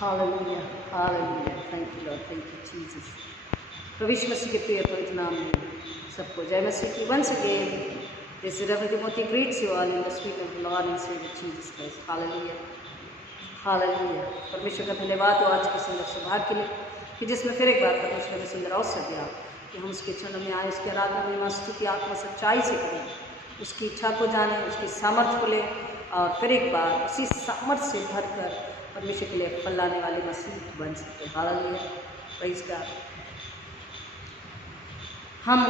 Hallelujah, hallelujah, thank you Lord, thank you Jesus. प्रभु यीशु मसीह के प्रिय पवित्र नाम में सबको जय मसीह की। Once again this is reverend Timothy greets you all in the speak of the Lord and saviour Jesus Christ. Hallelujah, hallelujah. परमेश्वर का धन्यवाद हो आज के सुंदर सौभाग्य के लिए कि जिसमें फिर एक बार परमेश्वर ने सुंदर अवसर दिया कि हम उसके चरणों में आए, उसकी आराधना में स्तुति आत्मा सच्चाई से करें, उसकी इच्छा को जाने, उसकी सामर्थ्य को ले और फिर एक बार उसी सामर्थ्य से भरकर परमेश्वर के लिए फल लाने वाले मसीह बन सकते हैं। Hallelujah, praise God. हम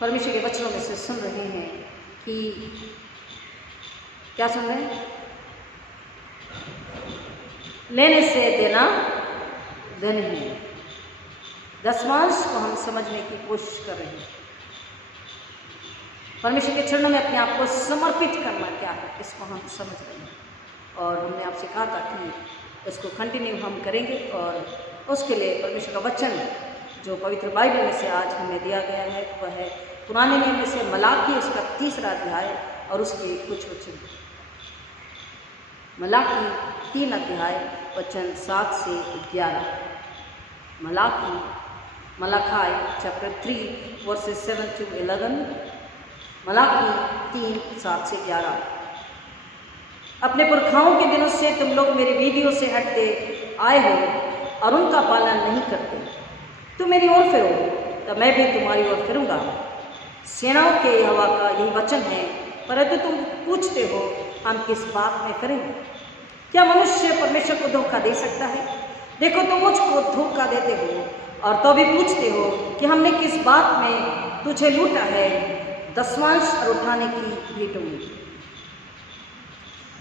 परमेश्वर के वचनों में से सुन रहे हैं कि क्या सुन रहे हैं? लेने से देना धन है। दशमांश को हम समझने की कोशिश कर रहे हैं। परमेश्वर के चरणों में अपने आप को समर्पित करना क्या है, इसको हम समझ रहे हैं और हमने आपसे कहा था कि इसको कंटिन्यू हम करेंगे और उसके लिए परमेश्वर का वचन जो पवित्र बाइबल में से आज हमें दिया गया है वह है पुराने नियम में से मलाकी उसका 3रा अध्याय और उसके कुछ वचन। मलाकी 3 अध्याय वचन 7 से 11। मलाखाई चैप्टर 3 वर्सेस 7 to 11। मलाकी 3 7 से 11। अपने पुरखाओं के दिनों से तुम लोग मेरे वीडियो से हटते आए हो और उनका पालन नहीं करते। तुम मेरी ओर फिरो तो मैं भी तुम्हारी ओर फिरूंगा। सेनाओं के यहोवा का यही वचन है। परंतु तुम पूछते हो हम किस बात में फिरें? क्या मनुष्य परमेश्वर को धोखा दे सकता है? देखो तुम मुझको धोखा देते हो और तो भी पूछते हो कि हमने किस बात में तुझे लूटा है? दशमांश और उठाने की भेंटों में।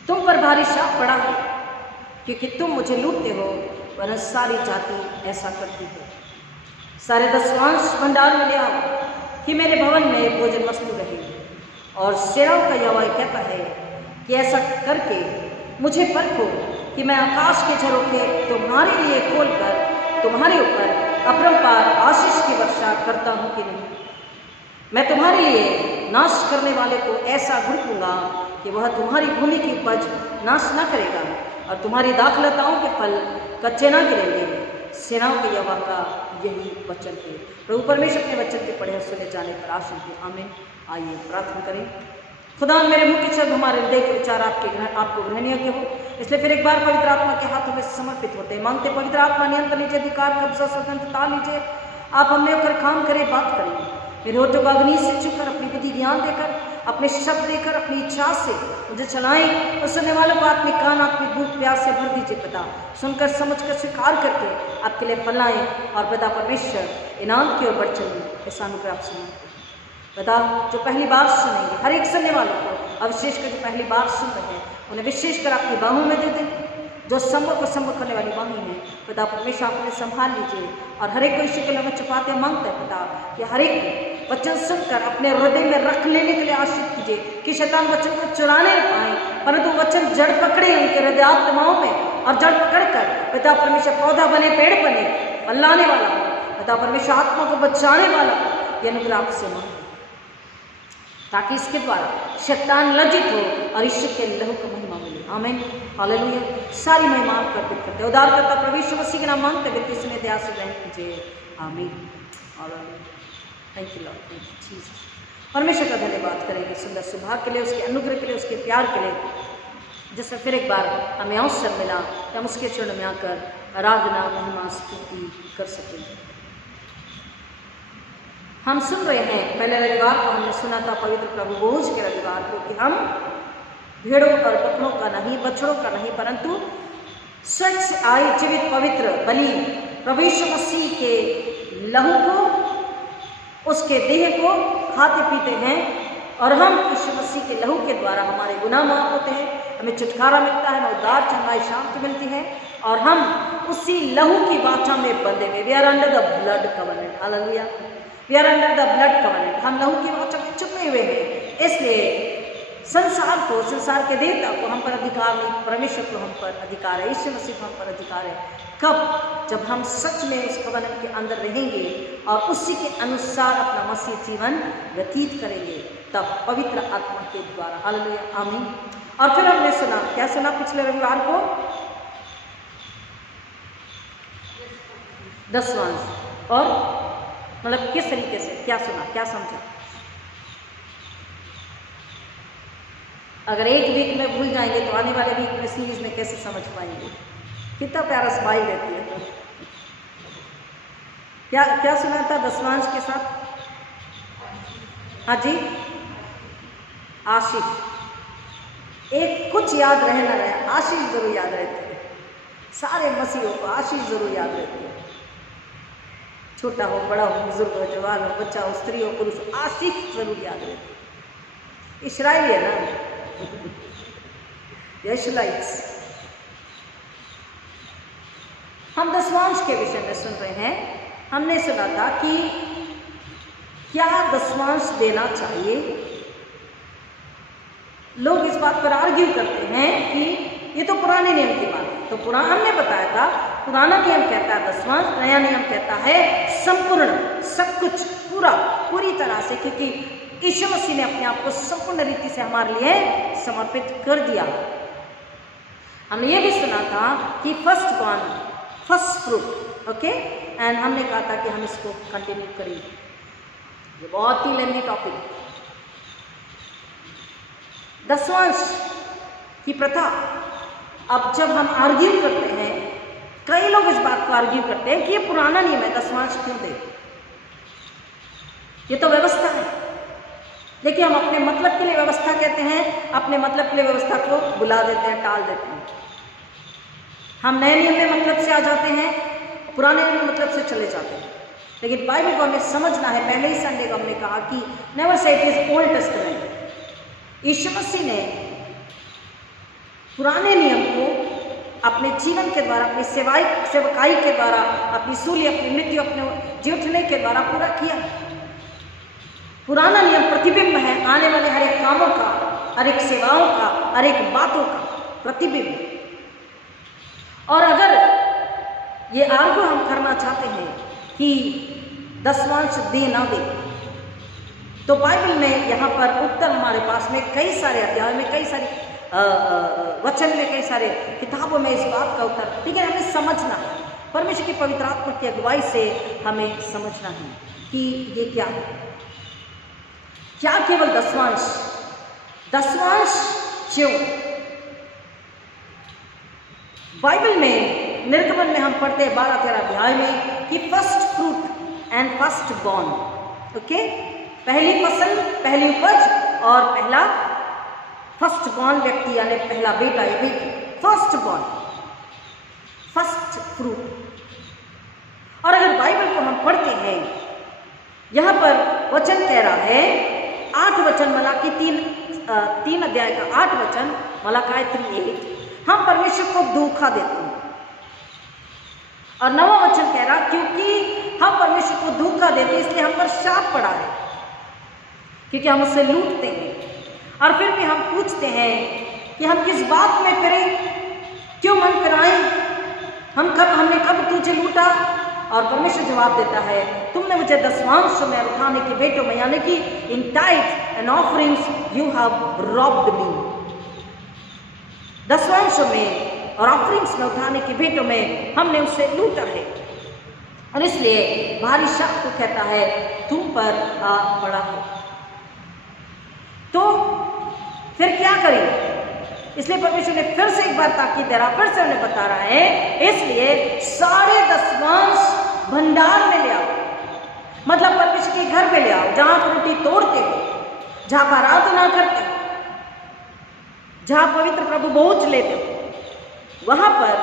तुम पर भारी शाप पड़ा है क्योंकि तुम मुझे लूटते हो, वरन सारी जाति ऐसा करती है। सारे दशमांश भंडार में ले आओ कि मेरे भवन में भोजन वस्तु रहे। और सेनाओं का यहोवा कहता है कि ऐसा करके मुझे परखो कि मैं आकाश के झरोखे तुम्हारे लिए खोलकर तुम्हारे ऊपर अपरंपार आशीष की वर्षा करता हूँ कि नहीं। मैं तुम्हारे लिए नाश करने वाले को ऐसा घुड़कूंगा कि वह तुम्हारी भूमि की उपज नाश न करेगा और तुम्हारी दाखलताओं के फल कच्चे न गिरेंगे। सेनाओं के यहोवा का यही वचन है। प्रभु परमेश्वर के वचन के पढ़े और सुने जाने पर आशीष दे। आमीन। आइए प्रार्थना करें। खुदा मेरे मुख के शब्द हमारे हृदय के विचार आपको ग्रहणीय के हो, इसलिए फिर एक बार पवित्र आत्मा के हाथों में समर्पित होते हैं। मांगते पवित्र आत्मा नियंत्रण लीजिए, अधिकार कब्जा स्वतंत्रता लीजिए। आप हमने होकर काम करें, बात करें। मेरे होठों को अग्नि से छूकर अपनी विधि ज्ञान देकर अपने शब्द देकर अपनी इच्छा से मुझे चलाएं और सुनने वालों को आत्मिक कान आत्मिक भूख प्यास से भर दीजिए। पिता सुनकर समझकर स्वीकार करके आपके लिए फैलाएं और पिता परमेश्वर इनाम की ओर बढ़ चलें। ऐसा अनुग्रह आप सुनाएं पिता। जो पहली बार सुनेंगे हर एक सुनने वालों को, और विशेषकर जो पहली बार सुन रहे हैं उन्हें विशेषकर आपकी बाहों में दे दें। जो सम्मुख को सम्मुख करने वाली बाहें हैं पिता परमेश्वर आप उन्हें संभाल लीजिए और हर एक को इसी के लिए में छुपाते मांगते हैं पिता कि हर एक वचन सुनकर अपने हृदय में रख लेने के लिए आशीष कीजिए कि शैतान वचन को चुराने न पाए, परंतु वचन जड़ पकड़े उनके हृदय आत्माओं में और जड़ पकड़कर पिता परमेश्वर पौधा बने, पेड़ बने, फलाने वाला पिता परमेश्वर आत्मा को बचाने वाला ये अनुग्रह आपसे मांगते ताकि इसके द्वारा शैतान लज्जित हो और ईश्वर के लहू को महिमा मिले। आमीन। हालेलुया। सारी महिमा आपका अर्पित करते हैं। उद्धारकर्ता प्रभु यीशु मसीह के नाम मांगते हैं, विनती सुने दया से ग्रहण कीजिए। आमीन। Hallelujah. Thank you Lord, thank you Jesus. परमेश्वर का धन्यवाद करेंगे सुंदर सुभाग के लिए, उसके अनुग्रह के लिए, उसके प्यार के लिए, जिससे फिर एक बार हमें अवसर मिला कि हम उसके चरण में आकर आराधना महिमा स्तुति कर सकेंगे। हम सुन रहे हैं पहले रविवार को हमने सुना था पवित्र प्रभु भोज के रविवार को कि हम भेड़ों और बकरों का नहीं, बछड़ों का नहीं, परंतु स्वच्छ से आई जीवित पवित्र बलि प्रभु यीशु मसीह के लहू को, उसके देह को खाते पीते हैं और हम यीशु मसीह के लहू के द्वारा हमारे गुनाह माफ होते हैं, हमें छुटकारा मिलता है, हमें उद्धार चंगाई शांति मिलती है और हम उसी लहू की वाचा में बंधे हुए। We are under the blood covenant. Hallelujah. We are under the blood covenant. हम लहू की वाचा में छुपे हुए हैं। इसलिए संसार को, संसार के देवता को हम पर अधिकार नहीं, परमेश्वर को हम पर अधिकार है, यीशु मसीह को हम पर अधिकार है। कब? जब हम सच में उस कवनेंट के अंदर रहेंगे और उसी के अनुसार अपना मसीह जीवन व्यतीत करेंगे, तब पवित्र आत्मा के द्वारा। हालेलुया। आमीन। और फिर हमने सुना, क्या सुना पिछले रविवार को? दसवांश। और मतलब किस तरीके से, क्या सुना, क्या समझा? अगर एक वीक में भूल जाएंगे तो आने वाले वीक में सीरीज में कैसे समझ पाएंगे? कितना प्यारा स्माइल रहती है। क्या क्या सुना था दसवांश के साथ? हाँ जी, आशीष। एक कुछ याद रहे ना रहे, आशीष जरूर याद रहती है। सारे मसीहों को आशीष जरूर याद रहती है, छोटा हो, बड़ा हो, बुजुर्ग हो, जवान हो, बच्चा हो, स्त्री हो, पुरुष हो, आशीष जरूर याद रहती है। इस्राएली है ना, यशलाइट्स। हम दसवांश के विषय में सुन रहे हैं। हमने सुना था कि क्या दसवांश देना चाहिए। लोग इस बात पर आर्ग्यू करते हैं कि ये तो पुराने नियम की बात है। तो हमने बताया था पुराना नियम कहता है दसवांश, नया नियम कहता है संपूर्ण, सब कुछ पूरा, पूरी तरह से, क्योंकि यीशु मसीह ने अपने आप को संपूर्ण रीति से हमारे लिए समर्पित कर दिया। हमने ये भी सुना था कि first born, first fruit, okay. And हमने कहा था कि हम इसको कंटिन्यू करेंगे। ये बहुत ही लेंथी टॉपिक है। दसवांश की प्रथा, अब जब हम आर्ग्यू करते हैं, कई लोग इस बात को आर्ग्यू करते हैं कि ये पुराना नियम है, दसवांश क्यों दे, ये तो व्यवस्था है। देखिए, हम अपने मतलब के लिए व्यवस्था कहते हैं, अपने मतलब के लिए व्यवस्था को बुला देते हैं, टाल देते हैं। हम नए नियम में मतलब से आ जाते हैं, पुराने नियम में मतलब से चले जाते हैं। लेकिन बाइबल को हमें समझना है। पहले ही संडे को हमने कहा कि never say it is Old Testament. यीशु मसीह ने पुराने नियम को अपने जीवन के द्वारा, अपनी सेवकाई के द्वारा, अपनी सूली, अपनी मृत्यु, अपने जी उठने के द्वारा पूरा किया। पुराना नियम प्रतिबिंब है आने वाले हर एक कामों का, हर एक सेवाओं का, हर एक बातों का प्रतिबिंब। और अगर ये आर्ग्यू हम करना चाहते हैं कि दसवांश दे ना दे, तो बाइबल में यहाँ पर उत्तर हमारे पास में कई सारे अध्याय में, कई सारे वचन में, कई सारे किताबों में इस बात का उत्तर, ठीक है। हमें समझना है, परमेश्वर की पवित्र आत्मा की अगुवाई से हमें समझना है कि ये क्या है। क्या केवल दसवांश? दसवांश क्यों? बाइबल में निर्गमन में हम पढ़ते हैं 12-13 अध्याय में कि first fruit and first born, okay. पहली फसल, पहली उपज और पहला फर्स्ट बॉर्न व्यक्ति, यानी पहला बेटा या बेटी, फर्स्ट बॉर्न, फर्स्ट फ्रूट। और अगर बाइबल को हम पढ़ते हैं, यहाँ पर वचन कह रहा है, 8 वचन, मलाकी 3 अध्याय का 8 वचन, मलाकी 3:8, हम परमेश्वर को धोखा देते हैं। और 9वां वचन कह रहा, क्योंकि हम परमेश्वर को धोखा देते इसलिए हम पर शाप पड़ा है, क्योंकि हम उसे लूटते हैं। और फिर भी हम पूछते हैं कि हम किस बात में फिरें, क्यों मन फिराएं, हमने कब तुझे लूटा? और परमेश्वर जवाब देता है, तुमने मुझे दसवांश में और उठाने के बेटों में, यानी कि in tithe and offerings you have robbed me. दसवांशों में और ऑफरिंग्स में, उठाने के बेटों में हमने उसे लूटा है, और इसलिए भारी शाप को कहता है तुम पर आ पड़ा है। तो फिर क्या करें? इसलिए परमेश्वर ने फिर से एक बार ताकीद दे रहा, फिर से उन्हें बता रहा है, इसलिए सारे दसवांश भंडार में ले आओ, मतलब परमेश्वर के घर में ले आओ, जहां पर रोटी तोड़ते हो, जहां पर आराधना करते हो, जहां पवित्र प्रभु भोज लेते हो, वहां पर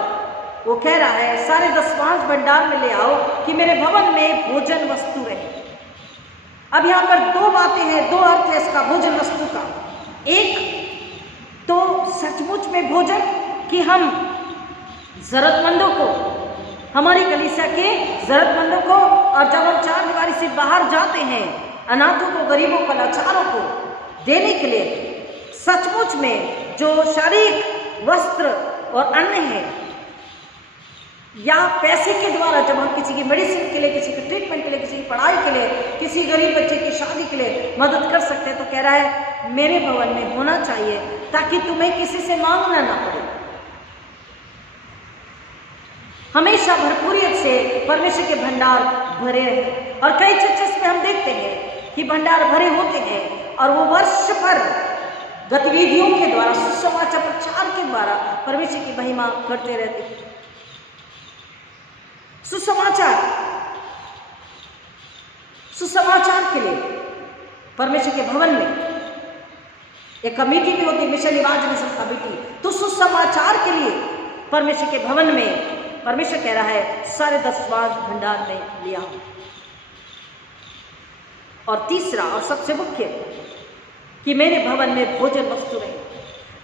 वो कह रहा है सारे दसवांश भंडार में ले आओ कि मेरे भवन में भोजन वस्तु रहे। अब यहाँ पर 2 बातें हैं, 2 अर्थ है इसका भोजन वस्तु का। एक तो सचमुच में भोजन कि हम जरूरतमंदों को, हमारी कलीसिया के जरूरतमंदों को, और जब हम 4 दीवारी से बाहर जाते हैं, अनाथों को, गरीबों को, लाचारों को देने के लिए सचमुच में जो शारीरिक वस्त्र और अन्न है, या पैसे के द्वारा जब हम किसी की मेडिसिन के लिए, किसी के ट्रीटमेंट के लिए, किसी की पढ़ाई के लिए, किसी गरीब बच्चे की शादी के लिए मदद कर सकते हैं, तो कह रहा है मेरे भवन में होना चाहिए ताकि तुम्हें किसी से मांगना ना पड़े। हमेशा भरपूरियत से परमेश्वर के भंडार भरे रहे। और कई चर्चेस में हम देखते हैं कि भंडार भरे होते हैं और वो वर्ष भर गतिविधियों के द्वारा, सुसमाचार प्रचार के द्वारा परमेश्वर की महिमा करते रहते हैं। सुसमाचार के लिए परमेश्वर के भवन में एक कमेटी भी होती है, मिशन इवांजेलिज्म कमेटी। तो सुसमाचार के लिए परमेश्वर के भवन में परमेश्वर कह रहा है सारे दसवां भंडार में लिया। और तीसरा और सबसे मुख्य कि मेरे भवन में भोजन वस्तु रहे।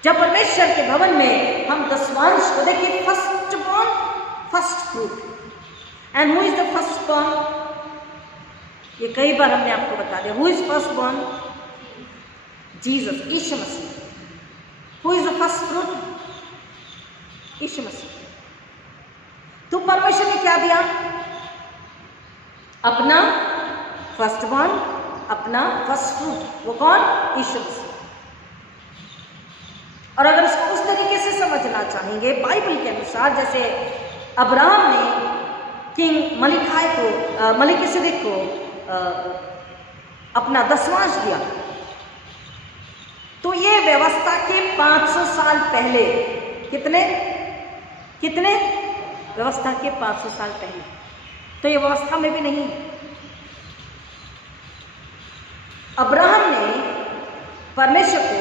जब परमेश्वर के भवन में हम दसवांश को देखिए, firstborn, first fruit. And who is the firstborn? ये कई बार हमने आपको बता दिया। Who is firstborn? Jesus, यीशु मसीह। Who is the first fruit? यीशु मसीह। तो परमेश्वर ने क्या दिया? अपना फर्स्ट बॉर्न, अपना फर्स्ट फ्रूट। वो कौन? यीशु मसीह। और अगर इसको उस तरीके से समझना चाहेंगे बाइबल के अनुसार, जैसे अब्राहम ने किंग मलिकिसिदक को अपना दसवांश दिया, तो ये व्यवस्था के 500 साल पहले, कितने व्यवस्था के 500 साल पहले, तो ये व्यवस्था में भी नहीं है। अब्राहम ने परमेश्वर को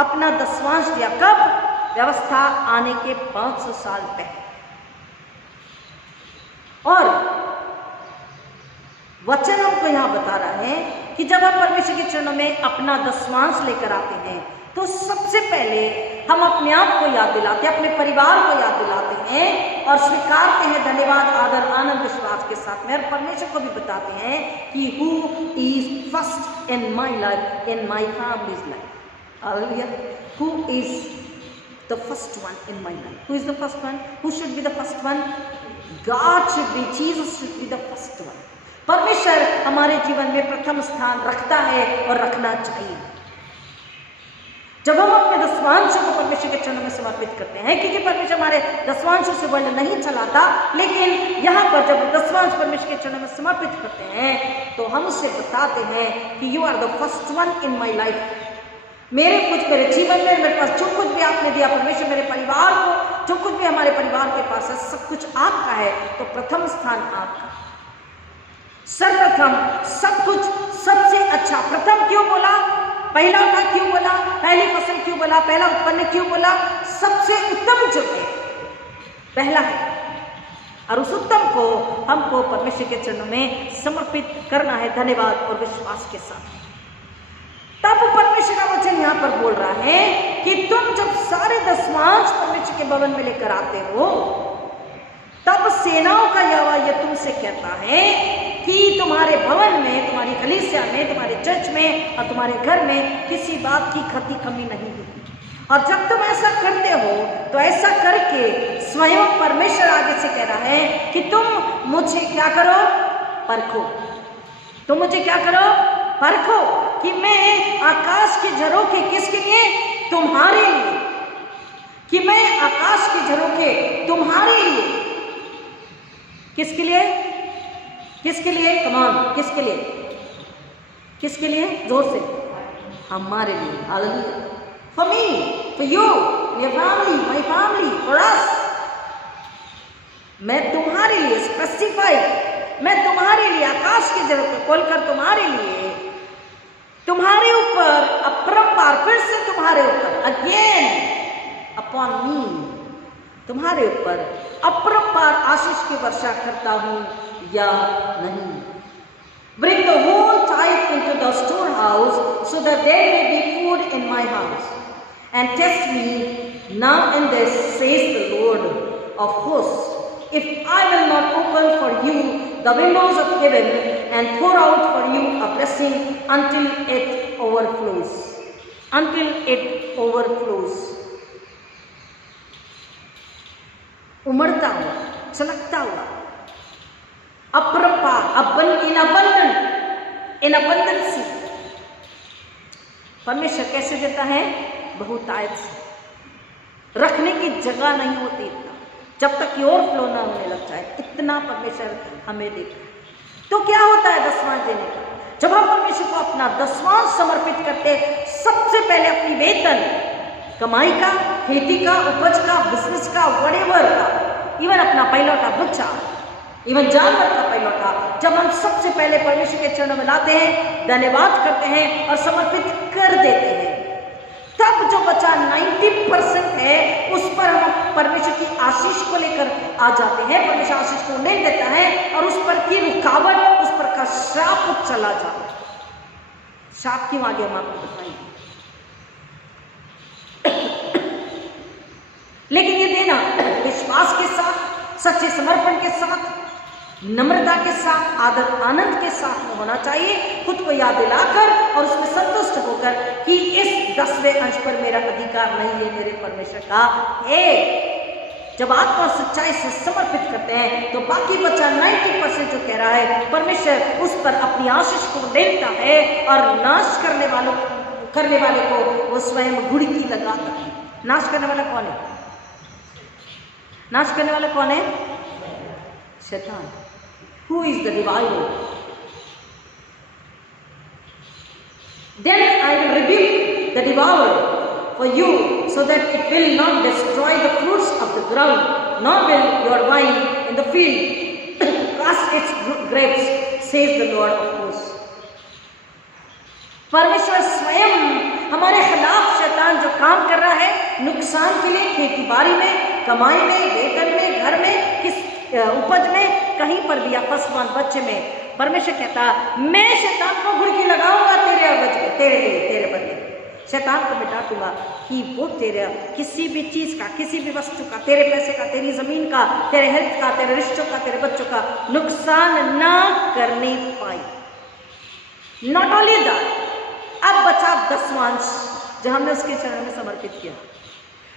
अपना दसवांश दिया कब? व्यवस्था आने के 500 साल पहले। और वचन हमको यहां बता रहा है कि जब हम परमेश्वर के चरणों में अपना दसवांश लेकर आते हैं, तो सबसे पहले हम अपने आप को याद दिलाते हैं, अपने परिवार को याद दिलाते हैं और स्वीकारते हैं धन्यवाद, आदर, आनंद, विश्वास के साथ में। और परमेश्वर को भी बताते हैं कि who is first in my life, in my families life. Hallelujah. Who is the first one in my life? Who is the first one? Who should be the first one? God should be, Jesus should be the first one. परमेश्वर हमारे जीवन में प्रथम स्थान रखता है और रखना चाहिए। जब हम अपने दसवांशों को परमेश्वर के चरणों में समर्पित करते हैं, क्योंकि परमेश्वर हमारे दसवांशों से वर्ल्ड नहीं चलाता, लेकिन यहाँ पर जब दसवांश परमेश्वर के चरणों में समर्पित करते हैं तो हम उसे बताते हैं कि you are the first one in my life. मेरे जीवन में मेरे पास जो कुछ भी आपने दिया परमेश्वर, मेरे परिवार को जो कुछ भी हमारे परिवार के पास है, सब कुछ आपका है। तो प्रथम स्थान आपका, सर्वप्रथम, सब कुछ सबसे अच्छा। प्रथम क्यों बोला? पहला था क्यों बोला? पहली फसल क्यों बोला? पहला उत्पन्न क्यों बोला? सबसे उत्तम जो है पहला है, और उस उत्तम को हमको परमेश्वर के चरणों में समर्पित करना है धन्यवाद और विश्वास के साथ। तब परमेश्वर का वचन यहाँ पर बोल रहा है कि तुम जब सारे दसवांश परमेश्वर के भवन में लेकर आते हो, तब सेनाओं का यहोवा यह तुमसे कहता है कि तुम्हारे भवन में, तुम्हारी कलीसिया में, तुम्हारे चर्च में और तुम्हारे घर में किसी बात की खती कमी नहीं होगी। और जब तुम ऐसा करते हो तो ऐसा करके स्वयं परमेश्वर आगे से कह रहा है कि तुम मुझे क्या करो? परखो। तुम मुझे क्या करो? परखो कि मैं आकाश के झरोखे किसके लिए? तुम्हारे लिए। कि मैं आकाश के झरोखे तुम्हारे लिए, किसके लिए? किसके लिए? कमान, किसके लिए? किसके लिए? जोर से, हमारे लिए। Hallelujah. For me, for you, your family, my family, for us. मैं तुम्हारे लिए स्पेसिफाई, मैं तुम्हारे लिए आकाश के झरोखे खोलकर तुम्हारे लिए, तुम्हारे ऊपर अपरंपार, फिर से तुम्हारे ऊपर, अगेन अपॉन मी, तुम्हारे ऊपर अपरंपार आशीष की वर्षा करता हूं या नहीं। Bring the whole tithe into the storehouse, so that there may be food in my house. And test me now in this, says the Lord of hosts, if I will not open for you the windows of heaven and pour out for you a blessing until it overflows. Until it overflows. उमड़ता हुआ, छलकता हुआ, अपरंपार, इन अबंडेंसी। परमेश्वर कैसे देता है? बहुतायत से। रखने की जगह नहीं होती इतना, जब तक कि ओवरफ्लो ना होने लग जाए, इतना परमेश्वर हमें देता है। तो क्या होता है दसवांश देने का? जब हम परमेश्वर को अपना दसवांश समर्पित करते, सबसे पहले अपनी वेतन, कमाई का, खेती का, उपज का, बिजनेस का, व्हाटएवर का, इवन अपना पहलौठा बच्चा, इवन जानवर का पहलौठा, जब हम सबसे पहले परमेश्वर के चरणों में लाते हैं, धन्यवाद करते हैं और समर्पित कर देते हैं, तब जो बचा 90% है उस पर हम परमेश्वर की आशीष को लेकर आ जाते हैं। परमेश्वर आशीष को नहीं देता है और उस पर की रुकावट, उस पर का श्राप चला जाता है। श्राप क्यों आगे हम आपको बताएंगे। लेकिन ये देना विश्वास के साथ, सच्चे समर्पण के साथ, नम्रता के साथ, आदर आनंद के साथ में होना चाहिए, खुद को याद दिलाकर और उसमें संतुष्ट होकर कि इस 10वें अंश पर मेरा अधिकार नहीं है, मेरे परमेश्वर का है। जब आत्मा सच्चाई से समर्पित करते हैं तो बाकी बचा 90% जो कह रहा है, परमेश्वर उस पर अपनी आशीष को देता है और नाश करने वाले को वो स्वयं घुड़की लगाता है। नाश करने वाला कौन है? नाश करने वाला कौन है? शैतान। Who is the devourer? Then I will rebuke the devourer for you, so that it will not destroy the fruits of the ground, nor will your vine in the field cast its grapes, says the Lord of hosts. परमेश्वर स्वयं हमारे खिलाफ शैतान जो काम कर रहा है नुकसान के लिए, खेती बाड़ी में, कमाई में, वेतन में, घर में, किस उपज में, कहीं पर भी, या फसवान बच्चे में, परमेश्वर कहता मैं शैतान को घुड़की लगाऊंगा तेरे अवज में, तेरे लिए, तेरे बदले। शैतान को मैं डांटूंगा कि वो तेरे किसी भी चीज का, किसी भी वस्तु का, तेरे पैसे का, तेरी जमीन का, तेरे हेल्थ का, तेरे रिश्तों का, तेरे बच्चों का नुकसान ना करने पाए। नॉट ओनली दैट, अब बचा दसवांश जो हमने उसके चरणों में समर्पित किया।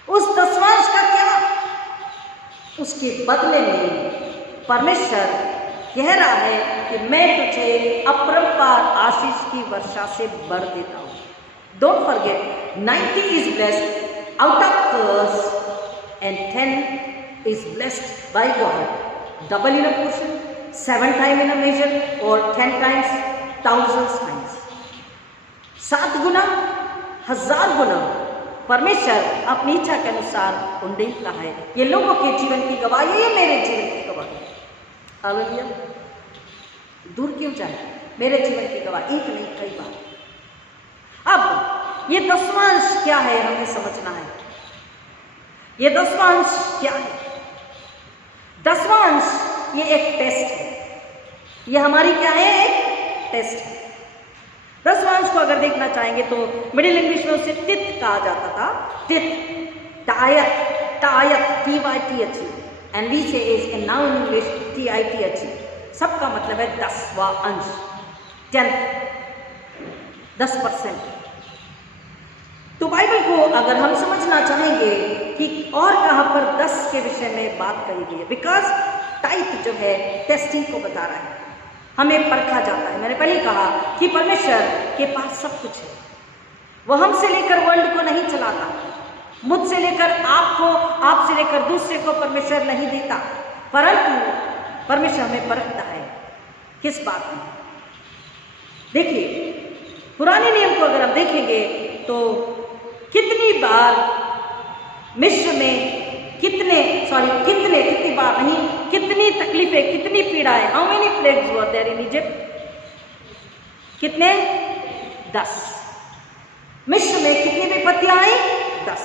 उस दसवांश का क्या? उसके बदले में परमेश्वर कह रहा है कि मैं तुझे अपरंपार आशीष की वर्षा से भर देता हूं। Don't forget, 90 is blessed out of curse and 10 is blessed by God. Double in a portion, 7 time in a measure और 10 टाइम्स, 1000 टाइम्स। 7 गुना, 1000 गुना परमेश्वर अपनी इच्छा के अनुसार उन देता है। ये लोगों के जीवन की गवाही है, ये मेरे जीवन की गवाही है। हालेलुया। दूर क्यों जाए, मेरे जीवन की गवाही, एक नहीं कई बार। अब ये दसवांश क्या है हमें समझना है। ये दसवांश क्या है? दसवांश ये एक टेस्ट है। ये हमारी क्या है? एक टेस्ट है। दसवांश को अगर देखना चाहेंगे तो मिडिल इंग्लिश में उसे तिथ कहा जाता था। तिथ, टायत, टायत, TYTH, एंड वी से is in noun English TITH। सबका मतलब है 10वां अंश, 10%। तो बाइबल को अगर हम समझना चाहेंगे कि और कहाँ पर 10 के विषय में बात कही गई है, बिकॉज टाइप जो है टेस्टिंग को बता रहा है, हमें परखा जाता है। मैंने पहले कहा कि परमेश्वर के पास सब कुछ है। वो हमसे लेकर वर्ल्ड को नहीं चलाता, मुझसे लेकर आपको, आपसे लेकर दूसरे को परमेश्वर नहीं देता, परंतु परमेश्वर हमें परखता है। किस बात में? देखिए, पुराने नियम को अगर हम देखेंगे तो कितनी बार मिस्र में कितनी बार नहीं, कितनी तकलीफें, कितनी पीड़ाएं, how many plagues were there in Egypt? कितने? 10। मिस्र में कितनी विपत्तियां आई? 10।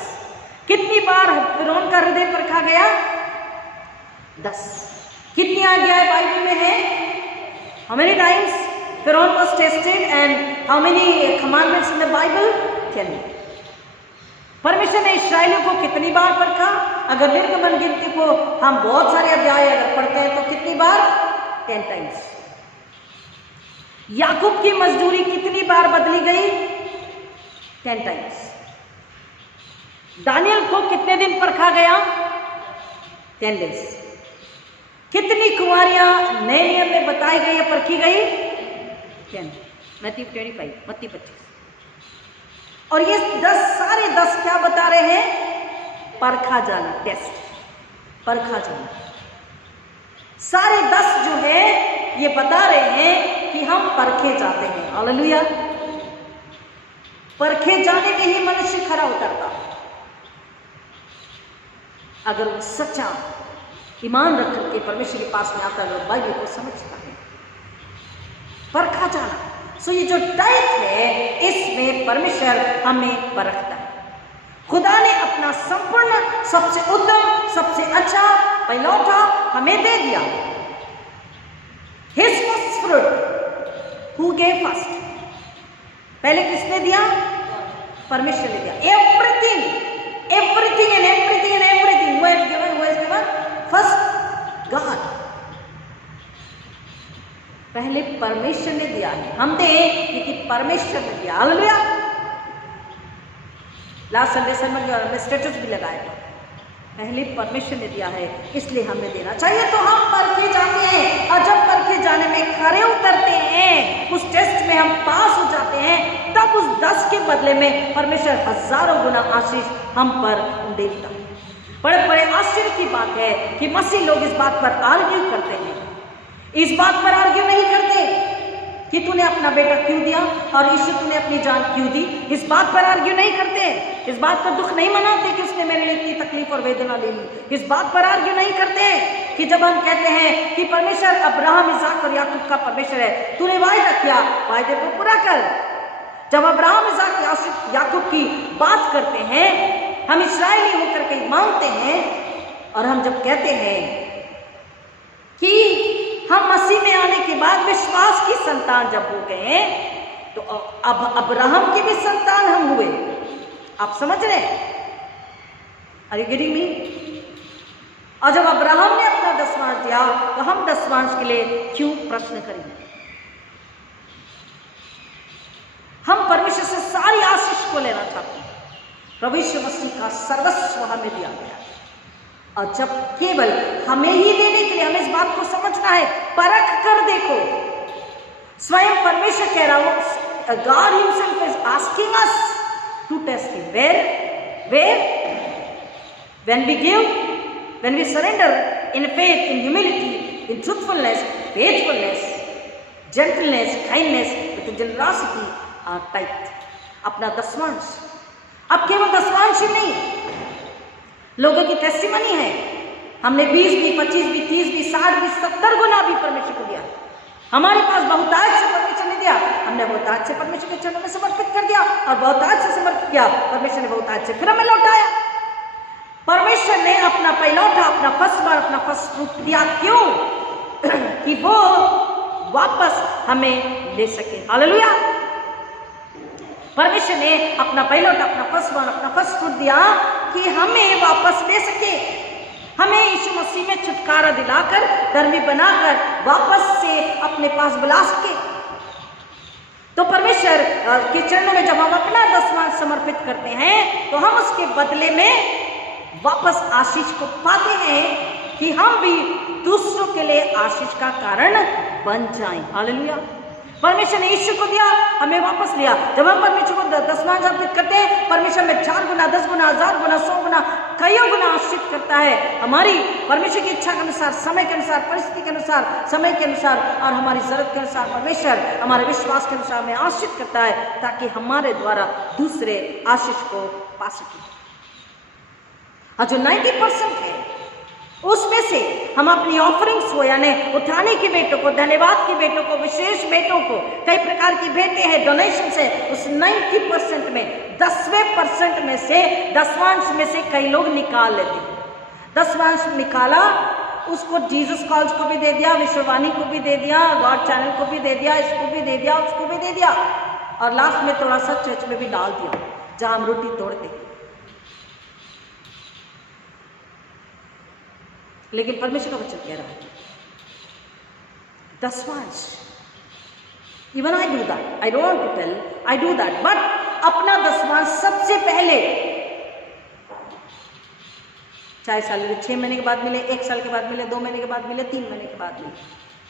कितनी बार फिरौन का हृदय परखा गया? 10। कितनी आज्ञाएं बाइबल में है? हाउ मेनी टाइम्स फिरौन was tested and how many commandments in the Bible? 10। परमेश्वर ने इस्राएलियों को कितनी बार परखा? अगर निर्गमन गिनती को हम बहुत सारे अध्याय अगर पढ़ते हैं तो कितनी बार? 10 टाइम्स। याकूब की मजदूरी कितनी बार बदली गई? 10 टाइम्स। दानियल को कितने दिन परखा गया? 10 डेज। कितनी कुंवारियां नए नियम में बताई गई या परखी गई? 10। मत्ती 25, मत्ती 25। और ये 10 सारे 10 क्या बता रहे हैं? परखा जाना, टेस्ट। परखा जाना। सारे 10 जो है ये बता रहे हैं कि हम परखे जाते हैं। हालेलुया। परखे जाने में ही मनुष्य खरा उतरता अगर वो सच्चा ईमान रख करके परमेश्वर के पास में आता है और बाइबल को समझता है। परखा जाना। सो ये जो टाइप है इसमें परमेश्वर हमें परखता है। खुदा ने अपना संपूर्ण सबसे उत्तम सबसे अच्छा पहलौठा हमें दे दिया। His first fruit, who gave first? पहले किसने दिया? परमेश्वर ने दिया। Everything and everything who has given first God। पहले परमेश्वर ने दिया है, हम दे क्योंकि परमेश्वर ने दिया। हालेलुया। लास्ट संडे सर्मन में हमने स्टेटस भी लगाया, पहले परमेश्वर ने दिया है इसलिए हमें देना चाहिए। तो हम परखे जाते हैं और जब परखे जाने में खरे उतरते हैं, उस टेस्ट में हम पास हो जाते हैं, तब उस 10 के बदले में परमेश्वर हजारों गुना आशीष हम पर देता है। बड़े बड़े आश्चर्य की बात है कि मसीह लोग इस बात पर आर्ग्यू करते हैं। इस बात पर आर्ग्यू नहीं करते कि तूने अपना बेटा क्यों दिया और यीशु तूने अपनी जान क्यों दी। इस बात पर आर्ग्यू नहीं करते। इस बात पर दुख नहीं मनाते कि उसने मेरे लिए इतनी तकलीफ और वेदना ले ली। इस बात पर आर्ग्यू नहीं करते कि जब हम कहते हैं कि परमेश्वर अब्राहम इसहाक और याकूब का परमेश्वर है, तूने वायदा किया, वायदे को पूरा कर। जब अब्राहम इसहाक याकूब की बात करते हैं, हम इस्राएली होकर के मानते हैं और हम जब कहते हैं कि हम मसीह में आने के बाद विश्वास की संतान जब हो गए तो अब अब्राहम की भी संतान हम हुए। आप समझ रहे हैं? Are you getting me? और जब अब्राहम ने अपना दसवांश दिया तो हम दसवांश के लिए क्यों प्रश्न करेंगे? हम परमेश्वर से सारी आशीष को लेना चाहते हैं। प्रभु यीशु मसीह का सर्वस्व हमें दिया गया और जब केवल हमें ही देने के लिए हमें इस बात को समझना है, परख कर देखो। स्वयं परमेश्वर कह रहा हो, God himself is asking us to test him. Where? When we give, when we surrender in faith, in humility, in truthfulness, faithfulness, gentleness, kindness, with generosity, our tithe, अपना दसवांश। अब केवल दसवांश ही नहीं, लोगों की टेस्टिमनी है, हमने 20 भी, 25 भी, 30 भी, 60 भी, 70 गुना भी परमेश्वर को दिया। हमारे पास बहुतायत से परमेश्वर ने दिया, हमने बहुतायत से परमेश्वर के चरणों में समर्पित कर दिया और बहुतायत से समर्पित किया, परमेश्वर ने बहुतायत से फिर हमें लौटाया। परमेश्वर ने अपना पहलौठा, अपना फर्स्ट अपना फर्स्ट फ्रूट दिया। क्यों? कि वो वापस हमें ले सके। हालेलुया। परमेश्वर ने अपना पहलौठा, अपना फर्स्ट फ्रूट दिया कि हमें वापस ले सके, हमें यीशु मसीह में छुटकारा दिलाकर, धर्मी बनाकर वापस से अपने पास बुला सके। तो परमेश्वर के चरणों में जब हम अपना दसवांश समर्पित करते हैं तो हम उसके बदले में वापस आशीष को पाते हैं कि हम भी दूसरों के लिए आशीष का कारण बन जाएं। हालेलुया। परमेश्वर ने यीशु को दिया, हमें वापस लिया। जब हम परमेश्वर को दसवांश अर्पित करते हैं, परमेश्वर में 4 गुना, 10 गुना, 1000 गुना, 100 गुना, कईयों गुना आशीष करता है। हमारी परमेश्वर की इच्छा के अनुसार, समय के अनुसार, परिस्थिति के अनुसार, समय के अनुसार और हमारी जरूरत के अनुसार परमेश्वर हमारे विश्वास के अनुसार हमें आशीष करता है ताकि हमारे द्वारा दूसरे आशीष को पा सके। और जो 90% है उसमें से हम अपनी ऑफरिंग्स को, यानी उठाने की बेटों को, धन्यवाद की बेटों को, विशेष बेटों को, कई प्रकार की भेंटें हैं, डोनेशन है, उस 90% में 10% में से, दसवांश में से कई लोग निकाल लेते हैं। दसवांश निकाला, उसको जीसस कॉल्स को भी दे दिया, विश्ववाणी को भी दे दिया, गॉड चैनल को भी दे दिया, इसको भी दे दिया, उसको भी दे दिया और लास्ट में थोड़ा सा चर्च में भी डाल दिया जहां हम रोटी तोड़ते हैं। लेकिन परमेश्वर का वचन कह रहा है दसवांश, even I do that, I don't want to tell, I do that, but अपना दसवांश सबसे पहले, चाहे सैलरी 6 महीने के बाद मिले, 1 साल के बाद मिले, 2 महीने के बाद मिले, 3 महीने के बाद मिले,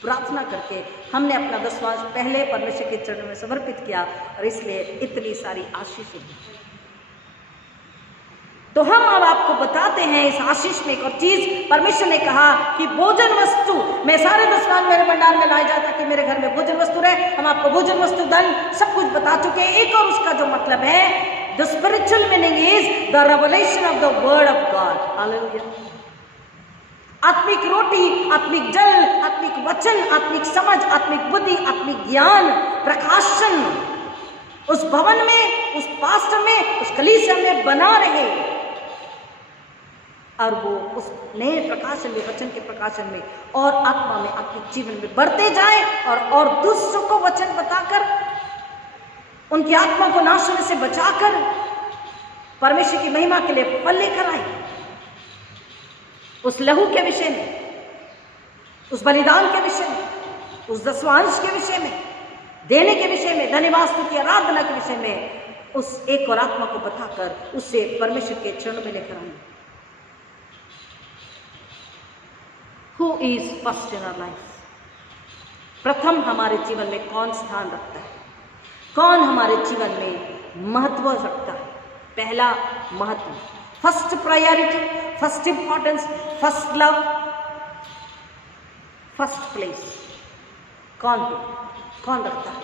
प्रार्थना करके हमने अपना दसवांश पहले परमेश्वर के चरणों में समर्पित किया और इसलिए इतनी सारी आशीष। तो हम अब आपको बताते हैं इस आशीष में एक और चीज। परमेश्वर ने कहा कि भोजन वस्तु मैं सारे दशवान मेरे भंडार में लाए जाए ताकि मेरे घर में भोजन वस्तु रहे। हम आपको भोजन वस्तु धन सब कुछ बता चुके हैं। एक और उसका जो मतलब है, the spiritual meaning is the revelation of the word of God. Hallelujah. आत्मिक रोटी, आत्मिक जल, आत्मिक वचन, आत्मिक समझ, आत्मिक बुद्धि, आत्मिक ज्ञान, प्रकाशन उस भवन में, उस पास्टर में, उस कलीसिया में बना रहे, और वो उस नए प्रकाशन में, वचन के प्रकाशन में और आत्मा में, आत्मिक जीवन में बढ़ते जाए और दूसरों को वचन बताकर, उनकी आत्मा को नाश होने से बचाकर परमेश्वर की महिमा के लिए फल लेकर आए। उस लहू के विषय में, उस बलिदान के विषय में, उस दशवांश के विषय में, देने के विषय में, धन्यवाद स्तुति आराधना के विषय में, उस एक और आत्मा को बताकर उससे परमेश्वर के चरणों में लेकर आए। Who is first in our life? प्रथम हमारे जीवन में कौन स्थान रखता है, कौन हमारे जीवन में महत्व रखता है? पहला महत्व, first priority, first importance, first love, first place, कौन रखता है?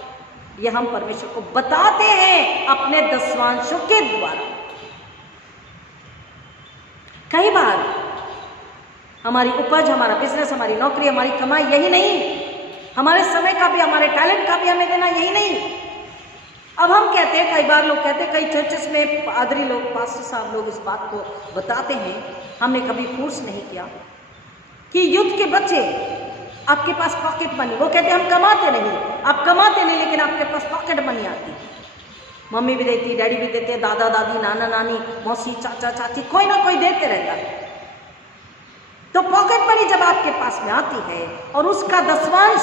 यह हम परमेश्वर को बताते हैं अपने दशवांशों के द्वारा। कई बार हमारी उपज, हमारा बिजनेस, हमारी नौकरी, हमारी कमाई यही नहीं, हमारे समय का भी, हमारे टैलेंट का भी हमें देना यही नहीं। अब हम कहते हैं, कई बार लोग कहते हैं, कई चर्चेस में पादरी लोग, पास्टर साहब लोग इस बात को बताते हैं, हमने कभी फोर्स नहीं किया कि युद्ध के बच्चे आपके पास पॉकेट मनी, वो कहते हैं हम कमाते नहीं, आप कमाते नहीं लेकिन आपके पास पॉकेट मनी आती। मम्मी भी देती, डैडी भी देते, दादा दादी, नाना नानी, मौसी, चाचा चाची, कोई ना कोई देते रहता है। तो पॉकेट मनी जब आपके पास में आती है और उसका दशवांश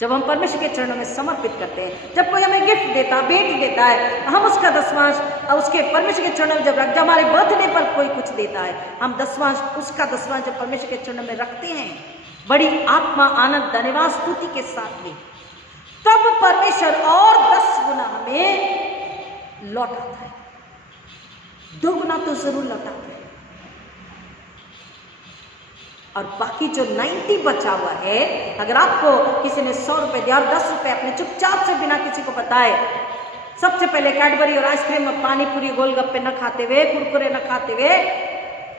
जब हम परमेश्वर के चरणों में समर्पित करते हैं, जब कोई हमें गिफ्ट देता, भेंट देता है, हम उसका दशवांश उसके परमेश्वर के चरणों में जब रख, जब हमारे बर्थडे पर कोई कुछ देता है, हम दशवांश, उसका दशवांश जब परमेश्वर के चरणों में रखते हैं बड़ी आत्मा, आनंद, धन्यवाद स्तुति के साथ में, तब परमेश्वर और 10 गुना हमें लौटाता है। 2 गुना तो जरूर लौटाता है। और बाकी जो 90 बचा हुआ है, अगर आपको किसी ने 100 रुपए दिया और 10 रुपए अपने चुपचाप से बिना किसी को बताए, सबसे पहले कैडबरी और आइसक्रीम और पानी पूरी गोलगप्पे न खाते हुए, कुरकुरे न खाते हुए,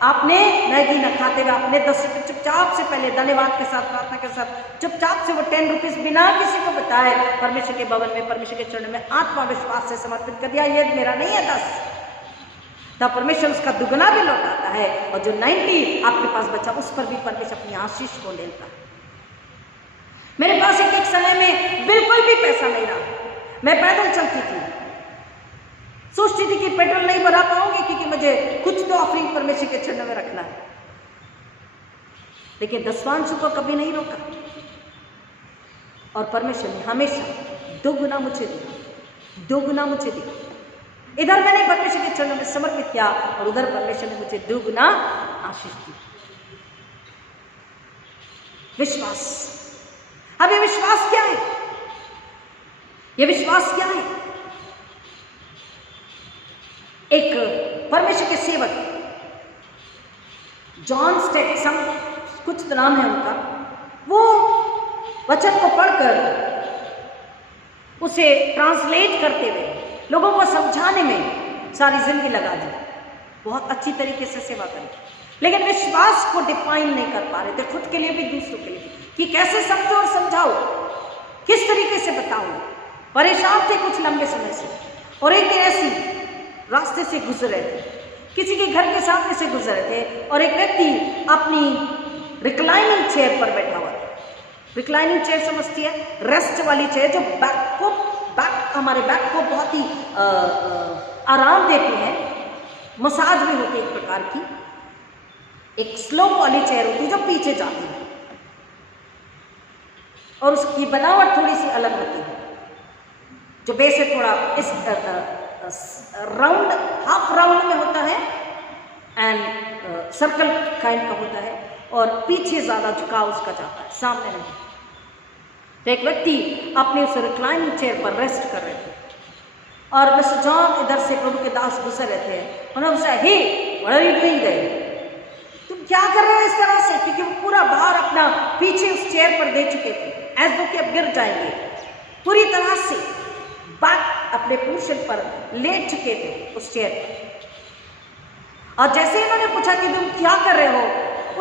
आपने मैगी न खाते हुए, आपने 10 रुपये चुपचाप से पहले धन्यवाद के साथ, प्रार्थना के साथ चुपचाप से वो 10 रुपीज बिना किसी को बताए परमेश्वर के भवन में, परमेश्वर के चरण में आत्मा विश्वास से समर्पित कर दिया। ये मेरा नहीं है 10, तब परमेश्वर उसका दुगना भी लौटाता है, और जो 90 आपके पास बचा उस पर भी परमेश्वर अपनी आशीष को लेता है। मेरे पास एक समय में बिल्कुल भी पैसा नहीं रहा, मैं पैदल चलती थी, सोचती थी कि पेट्रोल नहीं भरा पाऊंगी क्योंकि मुझे कुछ तो ऑफरिंग परमेश्वर के चरणों में रखना है, लेकिन दशवांश को कभी नहीं रोका और परमेश्वर ने हमेशा 2 गुना मुझे दिया, 2 गुना मुझे दिया। इधर मैंने परमेश्वर के चरणों में समर्पित किया और उधर परमेश्वर ने मुझे 2 गुना आशीष दी। विश्वास। अब ये विश्वास क्या है? ये विश्वास क्या है? एक परमेश्वर के सेवक जॉन स्टेटसम, कुछ तो नाम है उनका, वो वचन को पढ़कर उसे ट्रांसलेट करते हुए लोगों को समझाने में सारी जिंदगी लगा दी, बहुत अच्छी तरीके से सेवा करी, लेकिन विश्वास को डिफाइन नहीं कर पा रहे थे, खुद के लिए भी दूसरों के लिए, कि कैसे समझो और समझाओ, किस तरीके से बताऊं। परेशान थे कुछ लंबे समय से, और एक ऐसी रास्ते से गुजर रहे थे, किसी के घर के सामने से गुजर रहे थे और एक व्यक्ति अपनी रिक्लाइनिंग चेयर पर बैठा हुआ था। रिक्लाइनिंग चेयर समझती है, रेस्ट वाली चेयर जो हमारे बैक को बहुत ही आराम देती है, मसाज भी होती है एक प्रकार की, एक स्लोप वाली चेयर होती है जो पीछे जाती है और उसकी बनावट थोड़ी सी अलग होती है, जो बेस है थोड़ा इस राउंड, हाफ राउंड में होता है एंड सर्कल काइंड का होता है, और पीछे ज्यादा झुकाव उसका जाता है, सामने नहीं। तो एक व्यक्ति अपने उस रिक्लाइनिंग चेयर पर रेस्ट कर रहे थे और मिस्टर जॉन इधर से प्रभु के दास गुजर रहे थे, उन्होंने पूछा, hey what are you doing there, तुम क्या कर रहे हो इस तरह से, क्योंकि वो पूरा भार अपना पीछे उस चेयर पर दे चुके थे, एज दो कि अब गिर जाएंगे, पूरी तरह से बैक अपने पोर्शन पर लेट चुके थे उस चेयर पर। और जैसे ही उन्होंने पूछा कि तुम क्या कर रहे हो,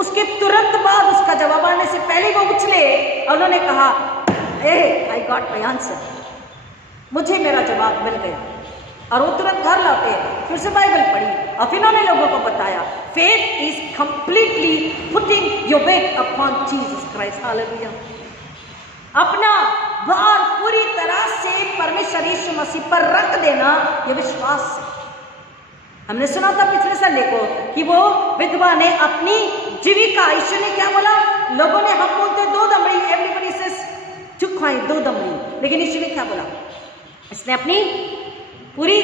उसके तुरंत बाद उसका जवाब आने से पहले वो उछले और उन्होंने कहा, आई गॉट माई आंसर, मुझे मेरा जवाब मिल गया। और वो तुरंत घर लौटे, फिर से बाइबल पढ़ी और फिर उन्होंने लोगों को बताया, faith is completely putting your weight upon Jesus Christ, hallelujah. अपना भार पूरी तरह से परमेश्वर यीशु मसीह पर रख देना, ये विश्वास है। हमने सुना था पिछले संडे को कि वो विधवा ने अपनी जीविका, यीशु ने क्या बोला, लोगों ने हम बोलते 2 दमड़ी, एवरीबॉडी सेज चुप खाएं 2 दमड़ी, लेकिन यीशु ने क्या बोला, इसने अपनी पूरी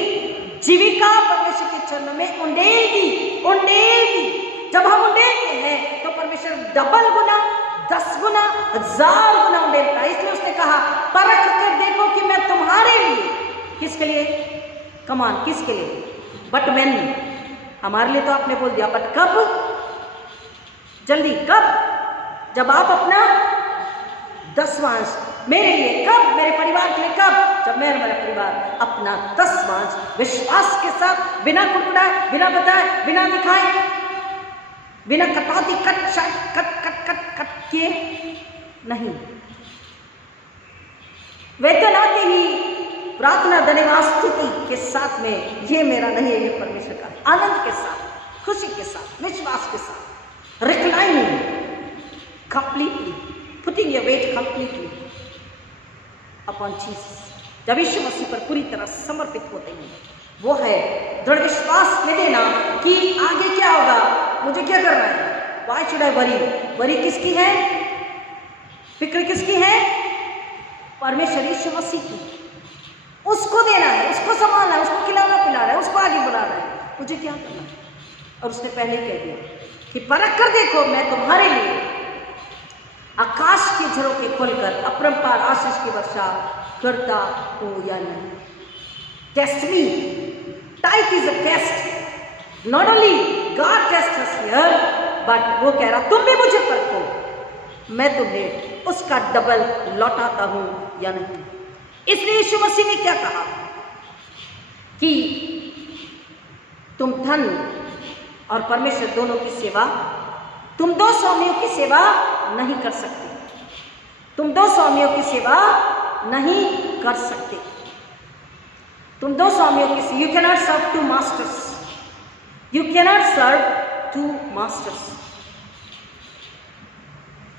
जीविका परमेश्वर के चरणों में उंडेल दी। जब हम उंडेलते हैं तो परमेश्वर डबल गुना, 10 गुना, 1000 गुना उंडेलता है। इसलिए उसने कहा, परख कर देखो कि मैं तुम्हारे लिए, किसके लिए, कमान किसके लिए, बट व्हेन, हमारे लिए तो आपने बोल दिया, बट कब, जल्दी कब, जब आप अपना 10वां मेरे लिए, कब, मेरे परिवार के लिए कब, जब मैं मेरा परिवार अपना 10वां विश्वास के साथ, बिना कुड़कुड़ाए, बिना बताए, बिना दिखाए, बिना कटौती, कट किए नहीं, वेतन आते ही प्रार्थना, धन्यवाद, स्तुति के साथ में, ये मेरा नहीं है, ये परमेश्वर का है, आनंद के साथ, खुशी के साथ, विश्वास के साथ, reclining completely, putting your weight completely upon Jesus. जब यीशु मसीह पर पूरी तरह समर्पित होते हैं, वो है दृढ़ विश्वास में देना कि आगे क्या होगा, मुझे क्या करना है, why should I worry, worry किसकी है, फिक्र किसकी है, परमेश्वर यीशु मसीह की, उसको देना है, उसको संभालना है, उसको खिलाना पिलाना है, उसको आगे बढ़ाना है, मुझे क्या करना है। और उसने पहले कह दिया कि परख कर देखो मैं तुम्हारे लिए आकाश के झरोखे खोलकर अपरंपार आशीष की वर्षा करता हूं या नहीं। Test me, tight is a test, not only God test us here, but वो कह रहा तुम भी मुझे परखो, मैं तुम्हें उसका डबल लौटाता हूं या नहीं। इसलिए यीशु मसीह ने क्या कहा कि तुम धन और परमेश्वर दोनों की सेवा, तुम 2 स्वामियों की सेवा नहीं कर सकते, तुम 2 स्वामियों की सेवा नहीं कर सकते, तुम 2 स्वामियों की, you cannot serve 2 masters, you cannot serve 2 masters,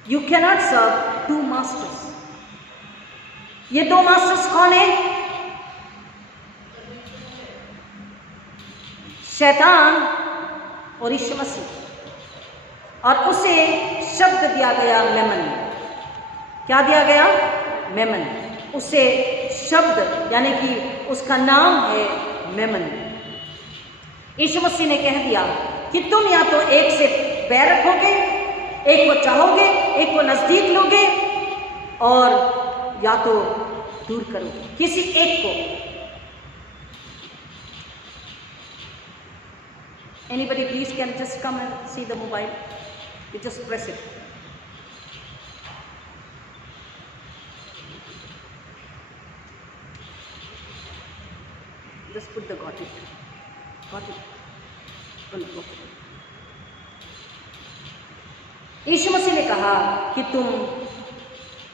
you cannot serve 2 masters. ये 2 मास्टर्स कौन है, शैतान और यीशु मसीह। और उसे शब्द दिया गया मेमन, क्या दिया गया, मेमन, उसे शब्द यानी कि उसका नाम है मेमन। यीशु मसीह ने कह दिया कि तुम या तो एक से बैर रखोगे, एक को चाहोगे, एक को नजदीक लोगे, और या तो दूर करोगे किसी एक को। Anybody please can just come and see the mobile? You just press it. Just put the got it. यीशु मसीह ने कहा कि तुम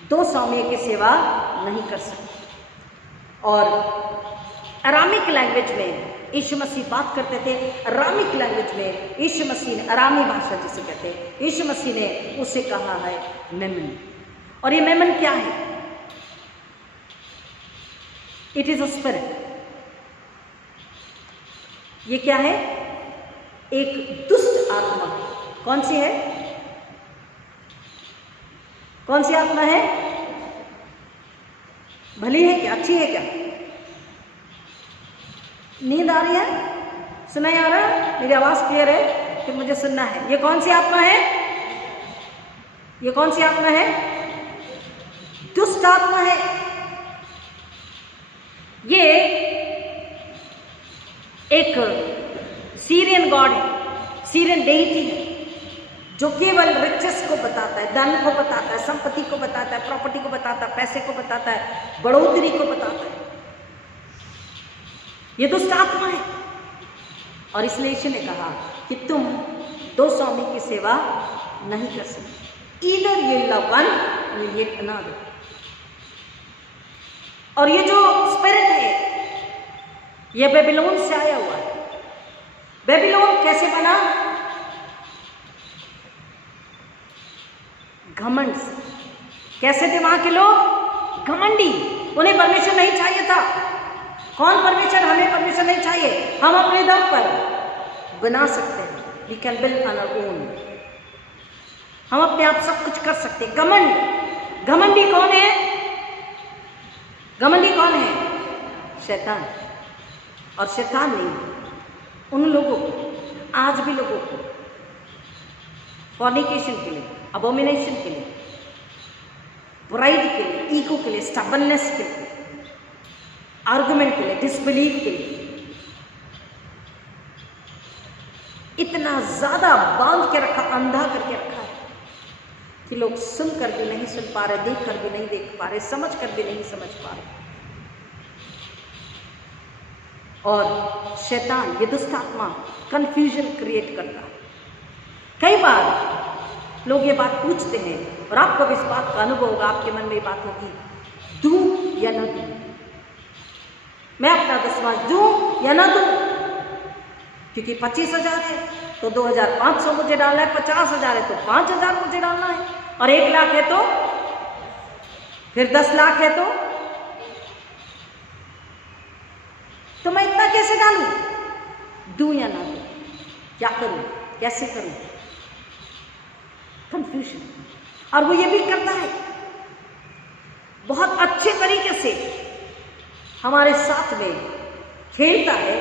2 स्वामियों की सेवा नहीं कर सकते। और अरामिक लैंग्वेज में यीशु मसीह बात करते थे, अरामिक लैंग्वेज में यीशु मसीह ने, अरामी भाषा जिसे कहते हैं, यीशु मसीह ने उसे कहा है मेमन। और ये मेमन क्या है, इट इज अ स्पिरिट। ये क्या है, एक दुष्ट आत्मा। कौन सी है, कौन सी आत्मा है, भली है क्या, अच्छी है क्या, नींद आ रही है, सुनाई आ रहा है, मेरी आवाज क्लियर है कि मुझे सुनना है। ये कौन सी आत्मा है, ये कौन सी आत्मा है, दुष्ट आत्मा है। ये एक सीरियन गॉड है, सीरियन डेइटी है, जो केवल रिचेस को बताता है, धन को बताता है, संपत्ति को बताता है, प्रॉपर्टी को बताता है, पैसे को बताता है, बढ़ोतरी को बताता है। ये दुष्ट आत्मा है। और इसलिए यीशु ने कहा कि तुम दो स्वामी की सेवा नहीं कर सकते, ईदर यू लव वन और यू हेट अनदर। और ये जो स्पिरिट है ये बेबीलोन से आया हुआ है। बेबीलोन कैसे बना? घमंड से। कैसे थे वहां के लोग? घमंडी। उन्हें परमिशन नहीं चाहिए था। कौन परमिशन? हमें परमिशन नहीं चाहिए, हम अपने दम पर बना सकते हैं। We can build on our own. हम अपने आप सब कुछ कर सकते हैं। घमंड। घमंडी कौन है? घमंडी कौन है? शैतान। और शैतान नहीं, उन लोगों को, आज भी लोगों को फॉर्निकेशन के लिए, अबोमिनेशन के लिए, प्राइड के लिए, ईगो के लिए, स्टबर्ननेस के लिए, आर्गुमेंट के लिए, डिसबिलीव के लिए इतना ज्यादा बांध के रखा, अंधा करके रखा है कि लोग सुनकर भी नहीं सुन पा रहे, देख कर भी नहीं देख पा रहे, समझ कर भी नहीं समझ पा रहे। और शैतान, ये दुष्ट आत्मा कंफ्यूजन क्रिएट करता है। कई बार लोग ये बात पूछते हैं और आपको भी इस बात का अनुभव होगा, आपके मन में ये बात होगी, दूं या न दूं? मैं अपना दशमांश दूं या न दूं? क्योंकि 25,000 है तो 2,500 मुझे डालना है, 50,000 है तो 5,000 मुझे डालना है, और 1 लाख है तो फिर 10 लाख है तो मैं इतना कैसे डालूं? दूं या ना दूं? क्या करूं? कैसे करूं? कंफ्यूजन। और वो ये भी करता है बहुत अच्छे तरीके से, हमारे साथ में खेलता है,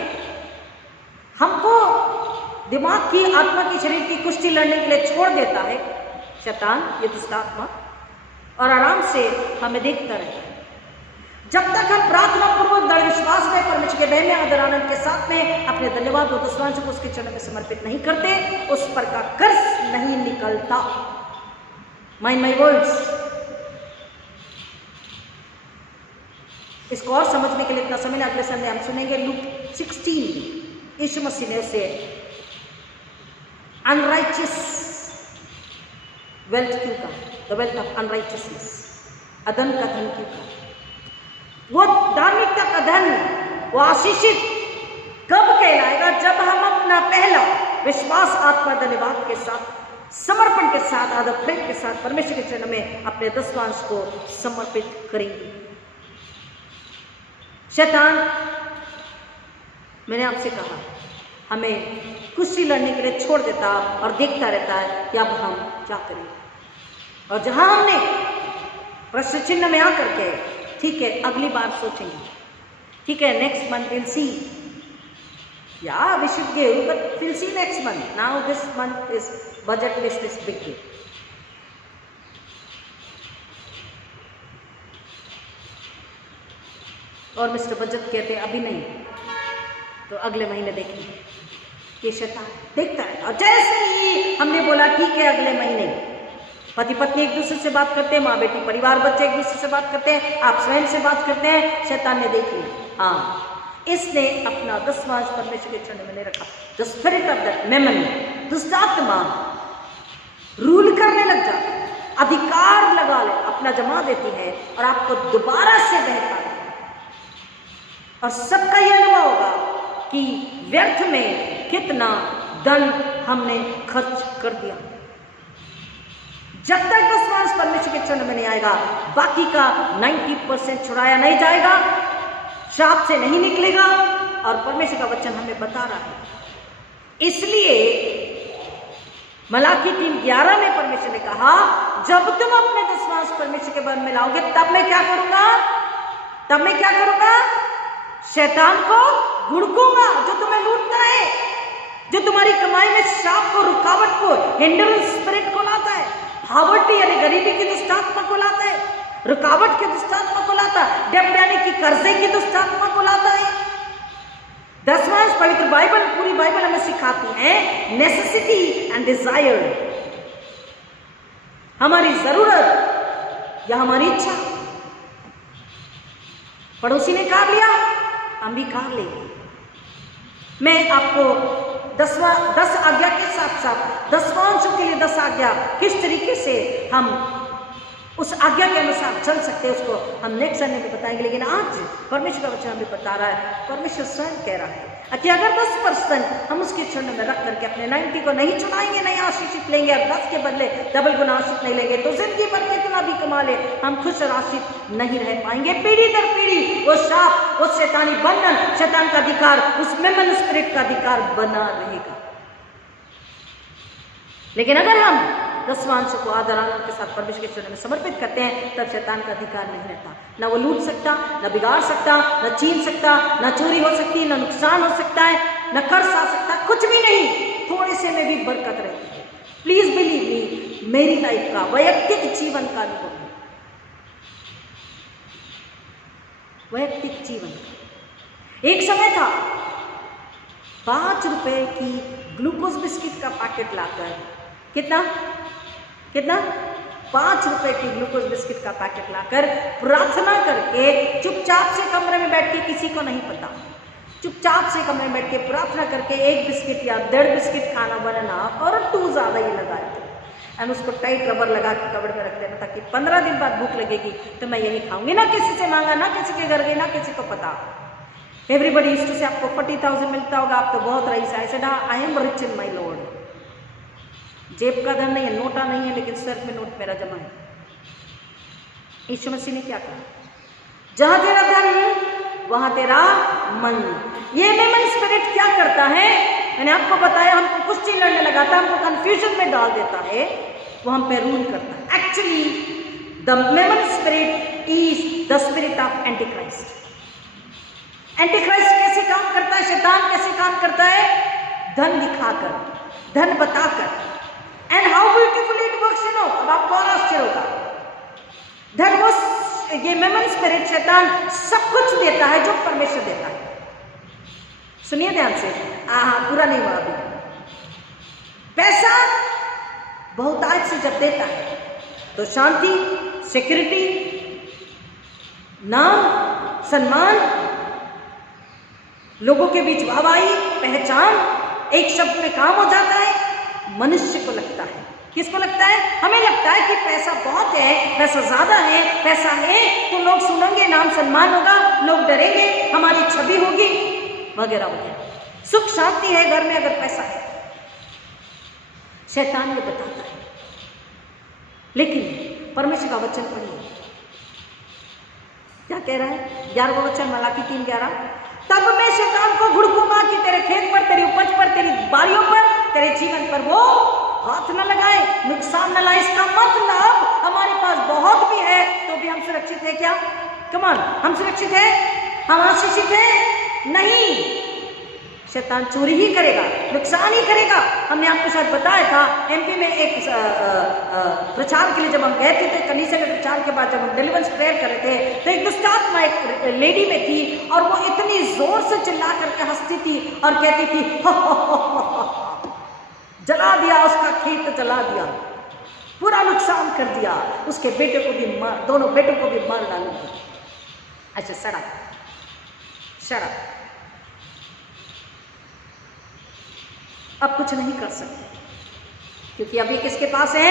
हमको दिमाग की, आत्मा की, शरीर की कुश्ती लड़ने के लिए छोड़ देता है शैतान, ये दुष्ट आत्मा, और आराम से हमें देखता रहता है। जब तक हम प्रार्थना पूर्वक दृढ़ विश्वास में, परमेश्वर के भय में, आदर आनंद के साथ में अपने धन्यवाद और दशमांश को उसके चरणों में समर्पित नहीं करते, उस पर का कर्ज नहीं निकलता। Mind my words. इसको और समझने के लिए इतना समय अगले संडे हम सुनेंगे। लूक 16 यीशु मसीह ने उसे अनराइचियस वेल्थ क्यों कहा? द वेल्थ ऑफ अनराइचियसनेस, अधन का धन क्यों कहा? वो धार्मिकता का धन, वो आशीषित कब कहलाएगा? जब हम अपना पहला विश्वास, आत्मा, धन्यवाद के साथ, समर्पण के साथ, आदर प्रेम के साथ परमेश्वर के चरणों में अपने दशमांश को समर्पित करेंगे। शैतान, मैंने आपसे कहा, हमें कुश्ती लड़ने के लिए छोड़ देता और देखता रहता है कि अब हम क्या करें। और जहां हमने प्रश्न चिन्ह में आकर के, ठीक है अगली बार सोचेंगे, ठीक है नेक्स्ट मंथ विल सी, या we should give, but will see next month. Now this month is budget list is big. और मिस्टर बजट कहते हैं अभी नहीं तो अगले महीने देखेंगे। ये शैतान देखता है, और जैसे ही हमने बोला ठीक है अगले महीने, पति पत्नी एक दूसरे से बात करते हैं, माँ बेटी, परिवार, बच्चे एक दूसरे से बात करते हैं, आप स्वयं से बात करते हैं, शैतान ने देख लिया, हाँ इसने अपना दशमांश परमेश्वर के चरणों में नहीं रखा। The spirit of that Memon, दुष्ट आत्मा रूल करने लग जाती है, अधिकार लगा ले, अपना जमा देती है और आपको दोबारा से बहका देती है। और सबका यह अनुभव होगा कि व्यर्थ में कितना धन हमने खर्च कर दिया। जब तक दशमांश परमेश्वर के चरणों में नहीं आएगा, बाकी का 90% छुड़ाया नहीं जाएगा, श्राप से नहीं निकलेगा। और परमेश्वर का वचन हमें बता रहा है। इसलिए मलाकी 3:11 में परमेश्वर ने कहा, जब तुम अपने दशमांश परमेश्वर के बल में लाओगे, तब मैं क्या करूंगा? तब मैं क्या करूंगा? शैतान को घुड़कूंगा जो तुम्हें लूटता है, जो तुम्हारी कमाई में श्राप को, रुकावट को, हिंड्रेंस स्पिरिट को लाता है, भावटी यानी गरीबी की दुष्टात्मा को लाता है, रुकावट की दुष्टात्मा को लाता है, डेब्ट यानी कि कर्जे की दुष्टात्मा को लाता है, दसवां पवित्र बाइबल, पूरी बाइबल हमें सिखाती है नेसेसिटी एंड डिजायर, हमारी जरूरत या हमारी इच्छा। पड़ोसी ने कार लिया, हम भी कार लेंगे। मैं आपको 10 आज्ञा के साथ साथ 10 वंशों के लिए 10 आज्ञा किस तरीके से हम उस आज्ञा के अनुसार चल सकते हैं उसको हम नेक्स्ट संडे में बताएंगे। लेकिन आज परमेश्वर का वचन हमें बता रहा है, परमेश्वर स्वयं कह रहा है कि अगर 10% हम उसके चरण में रख करके अपने 90 को नहीं चुनाएंगे, नहीं आशीषित लेंगे, और 10 के बदले डबल गुना आशीष नहीं लेंगे, तो जिंदगी भर कितना भी कमा ले हम खुश और आशीष नहीं रह पाएंगे। पीढ़ी दर पीढ़ी वो शाप, वो शैतानी बंधन, शैतान का अधिकार, उस मेमन स्पिरिट का अधिकार बना रहेगा। लेकिन अगर हम 10 वंशों को आदर आनंद के साथ परमेश्वर के चरणों में समर्पित करते हैं, तब शैतान का अधिकार नहीं रहता। ना वो लूट सकता, ना बिगाड़ सकता, ना छीन सकता, ना चोरी हो सकती, ना नुकसान हो सकता है, ना कर्ज आ सकता, कुछ भी नहीं। थोड़े से में भी बरकत रहती है। प्लीज बिलीव मी, मेरी लाइफ का वैयक्तिक जीवन का अनुभव है, वैयक्तिक जीवन। एक समय था 5 रुपए की ग्लूकोज बिस्किट का पैकेट लाकर, कितना 5 रुपए की ग्लूकोज बिस्किट का पैकेट लाकर प्रार्थना करके चुपचाप से कमरे में बैठ के, किसी को नहीं पता, चुपचाप से कमरे में बैठ के प्रार्थना करके 1 बिस्किट या 1.5 बिस्किट खाना बनाना और 2 ज्यादा ही लगाए थे। हम उसको टाइट रबर लगा के कबड़ में रख देना ताकि 15 दिन बाद भूख लगेगी तो मैं यही खाऊंगी, ना किसी से मांगा, ना किसी के घर गई, ना किसी को पता। एवरीबडी यूज्ड टू से आपको 40,000 मिलता होगा, आप तो बहुत रईस है। ऐसे I am rich in my lord. जेब का धन नहीं है, नोटा नहीं है, लेकिन सर में नोट मेरा जमा है। यीशु मसीह ने क्या कहा? जहां तेरा धन वहां तेरा मन। ये मेमन स्पिरिट क्या करता है? मैंने आपको बताया, हमको कुश्ती लड़ने लगाता है, हमको कंफ्यूजन में डाल देता है, वो हम पे रूल करता है। Actually the Memon spirit is the spirit of anti Christ. Anti Christ कैसे काम करता है? शैतान कैसे काम करता है? धन दिखाकर, धन बताकर। And how beautifully it works, you know. अब आपको और आश्चर्य होगा, धन वो, ये मेमन स्पिरिट शैतान सब कुछ देता है जो परमेश्वर देता है। सुनिए ध्यान से, पूरा नहीं हुआ अभी। पैसा बहुतायत से जब देता है तो शांति, सिक्योरिटी, नाम, सम्मान, लोगों के बीच वाहवाही, पहचान, एक शब्द में काम हो जाता है। मनुष्य को लगता है, किसको लगता है? हमें लगता है कि पैसा बहुत है, पैसा ज्यादा है, पैसा है तो लोग सुनेंगे, नाम सम्मान होगा, लोग डरेंगे, हमारी छवि होगी, वगैरह वगैरह। सुख शांति है घर में अगर पैसा है। शैतान ये बताता है। लेकिन परमेश्वर का वचन पढ़िए, क्या कह रहा है? 11वां वचन, मलाकी 3:11। तब मैं शैतान को भुड़कूंगा कि तेरे खेत पर, तेरी उपज पर, तेरी बारियों पर, तेरे जीवन पर वो हाथ न लगाए, नुकसान न लाए। इसका मतलब हमारे पास बहुत भी है तो भी हम सुरक्षित है क्या? कमान, हम सुरक्षित है? हम आशीषित है? नहीं। शैतान चोरी ही करेगा, नुकसान ही करेगा। हमने आपको शायद बताया था, एमपी में एक प्रचार के लिए जब हम गए थे, कलीसिया के प्रचार के बाद जब हम डिलीवरेंस प्रेयर कर रहे थे, तो एक दुष्टात्मा एक लेडी में थी और वो इतनी जोर से चिल्ला करके हंसती थी और कहती थी, जला दिया उसका खेत, जला दिया, पूरा नुकसान कर दिया, उसके बेटे को भी मार, दोनों बेटों को भी मार डालूंगी। अच्छा, शराब अब कुछ नहीं कर सकते क्योंकि अभी किसके पास है?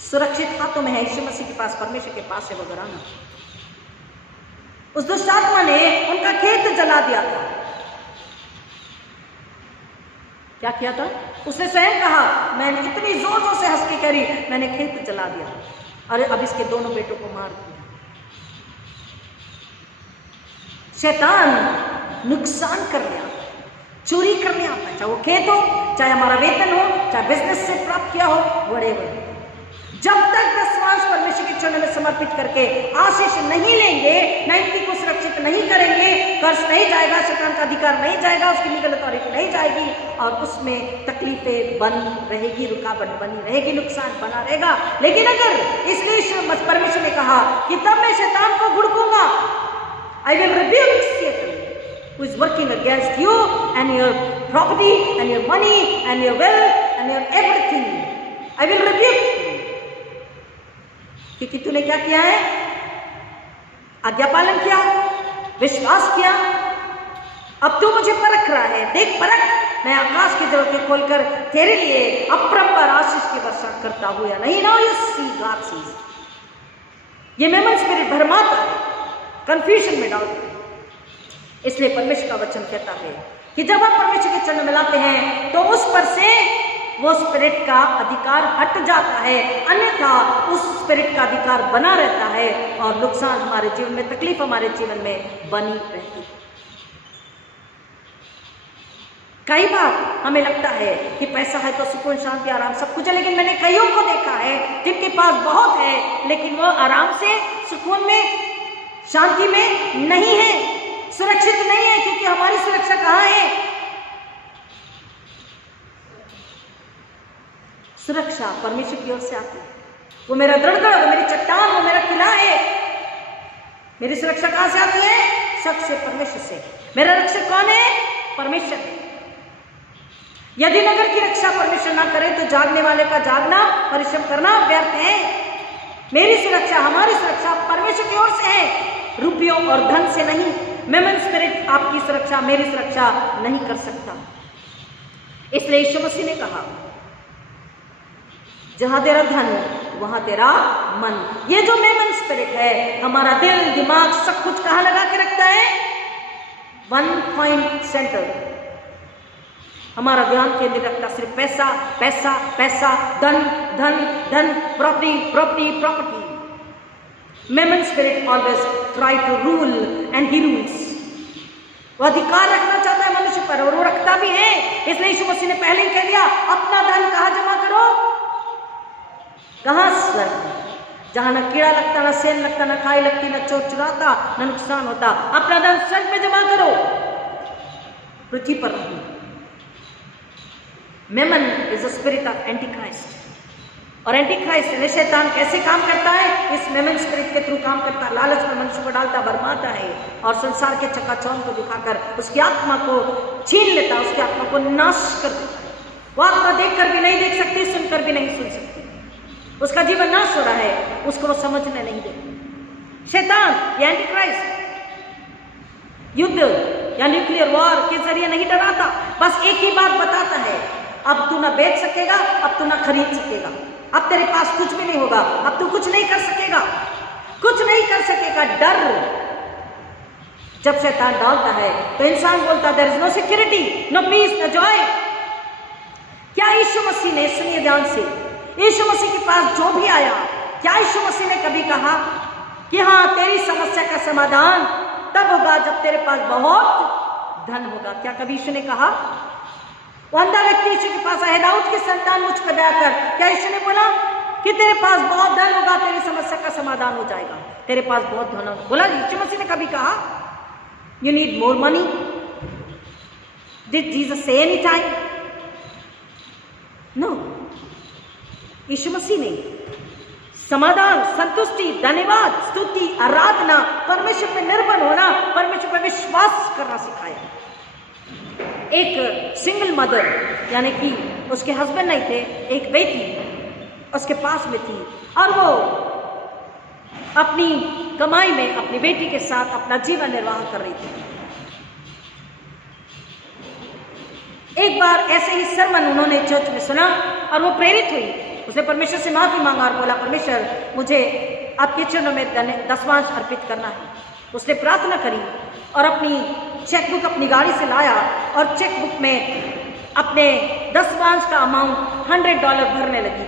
सुरक्षित हाथों में है, यीशु मसीह के पास, परमेश्वर के पास है वो घराना। उस दुष्टात्मा ने उनका खेत जला दिया था। क्या किया था? उसने स्वयं कहा, मैंने इतनी जोर जोर से हंस के करी, मैंने खेत जला दिया, अरे अब इसके दोनों बेटों को मार दिया। शैतान नुकसान करने आता है, चोरी करने आता है, चाहे वो खेत हो, चाहे हमारा वेतन हो, चाहे बिजनेस से प्राप्त किया हो, वड़ेवर। जब तक 10 वंश परमेश्वर के चरणों में समर्पित करके आशीष नहीं लेंगे, 90 को सुरक्षित नहीं करेंगे, कर्ज नहीं जाएगा, शैतान का अधिकार नहीं जाएगा, उसकी लीगल अथॉरिटी नहीं जाएगी और उसमें तकलीफें बनी रहेगी, रुकावट बनी रहेगी, नुकसान बना रहेगा। लेकिन अगर, इसलिए परमेश्वर ने कहा कि तब मैं शैतान को भुड़कूंगा, I will rebuke Satan, who is working against you and your property and your money and your wealth and your everything. I will rebuke you. क्योंकि तूने क्या किया है? आज्ञा पालन किया, विश्वास किया। अब तू मुझे परख रहा है। देख परख, मैं आकाश की दरों खोलकर तेरे लिए अपरंपार आशीष की वर्षा करता हूँ या नहीं। Now you see God sees. ये मेमन स्पिरिट भरमाता है, कंफ्यूजन में डालता है। इसलिए परमेश्वर का वचन कहता है कि जब आप परमेश्वर के चरण में लाते हैं तो उस पर से वो स्पिरिट का अधिकार हट जाता है, अन्यथा उस स्पिरिट का अधिकार बना रहता है और नुकसान हमारे जीवन में, तकलीफ हमारे जीवन में बनी रहती है। कई बार हमें लगता है कि पैसा है तो सुकून, शांति, आराम सब कुछ है, लेकिन मैंने कईयों को देखा है जिनके पास बहुत है लेकिन वो आराम से, सुकून में, शांति में नहीं है, सुरक्षित नहीं है। क्योंकि हमारी सुरक्षा कहाँ है? सुरक्षा परमेश्वर की ओर से आती है। वो मेरा दृढ़गढ़, वो मेरी चट्टान, वो मेरा किला है। मेरी सुरक्षा कहाँ से आती है? सच से, परमेश्वर से। मेरा रक्षक कौन है? परमेश्वर है। यदि नगर की रक्षा परमेश्वर ना करे तो जागने वाले का जागना, परिश्रम करना व्यर्थ है। मेरी सुरक्षा, हमारी सुरक्षा परमेश्वर की ओर से है, रुपयों और धन से नहीं। मेमन स्पिरिट आपकी सुरक्षा, मेरी सुरक्षा नहीं कर सकता। इसलिए यीशु मसीह ने कहा, जहां तेरा धन वहां तेरा मन। ये जो मेमन स्पिरिट है, हमारा दिल, दिमाग, सब कुछ कहां लगा के रखता है? One point centre. हमारा ध्यान केंद्रित रखता सिर्फ पैसा, पैसा, पैसा, धन, धन, धन, property, property, property. Mammon spirit always try to rule and he rules. वो अधिकार रखना चाहता है मनुष्य पर और वो रखता भी है। इसलिए यीशु मसीह ने पहले ही कह दिया, अपना धन कहाँ जमा करो? कहाँ? स्वर्ग, जहां न कीड़ा लगता, न सेल लगता, न खाई लगती, न चोर चुराता, न नुकसान होता। अपना धन स्वर्ग में जमा करो, पृथ्वी पर नहीं। Memon is a spirit of anti Christ. और एंटी क्राइस्ट यानी शैतान कैसे काम करता है? इस मेमन स्पिरिट के थ्रू काम करता है। लालच में मनुष्य को डालता, भरमाता है और संसार के चकाचौंध को दिखाकर उसकी आत्मा को छीन लेता, उसकी आत्मा को नाश कर देता है। वो आत्मा देखकर भी नहीं देख सकती, सुनकर भी नहीं सुन सकती। उसका जीवन नाश हो रहा है, उसको वो समझने नहीं देता। शैतान या एंटी क्राइस्ट युद्ध या न्यूक्लियर वॉर के जरिए नहीं डराता, बस एक ही बात बताता है, अब तू ना बेच सकेगा, अब तू ना खरीद सकेगा, अब तेरे पास कुछ भी नहीं होगा, अब तू कुछ नहीं कर सकेगा, कुछ नहीं कर सकेगा। डर जब शैतान डालता है तो इंसान बोलता, there is no security, no peace, no joy. क्या यीशु मसीह ने, सुनिए ध्यान से, यीशु मसीह के पास जो भी आया, क्या यीशु मसीह ने कभी कहा कि हाँ तेरी समस्या का समाधान तब होगा जब तेरे पास बहुत धन होगा? क्या कभी यीशु ने कहा? वो अंधा व्यक्ति यीशु के पास आया, दाऊद की संतान मुझ पर दया कर। क्या यीशु ने बोला कि तेरे पास बहुत धन होगा, तेरी समस्या का समाधान हो जाएगा, तेरे पास बहुत धन होगा? बोला यीशु मसीह ने कभी कहा you need more money? Did Jesus से एनी टाइम? नो। यीशु मसीह ने समाधान, संतुष्टि, धन्यवाद, स्तुति, आराधना, परमेश्वर पर निर्भर होना, परमेश्वर पर विश्वास करना सिखाया। एक सिंगल मदर यानी कि उसके हस्बैंड नहीं थे, एक बेटी उसके पास में थी और वो अपनी कमाई में अपनी बेटी के साथ अपना जीवन निर्वाह कर रही थी। एक बार ऐसे ही सरमन उन्होंने चर्च में सुना और वो प्रेरित हुई। उसने परमेश्वर से माफी मांगा और बोला, परमेश्वर मुझे आपके चरणों में दसवांश अर्पित करना है। उसने प्रार्थना करी और अपनी चेकबुक अपनी गाड़ी से लाया और चेकबुक में अपने दसवांश का अमाउंट $100 भरने लगी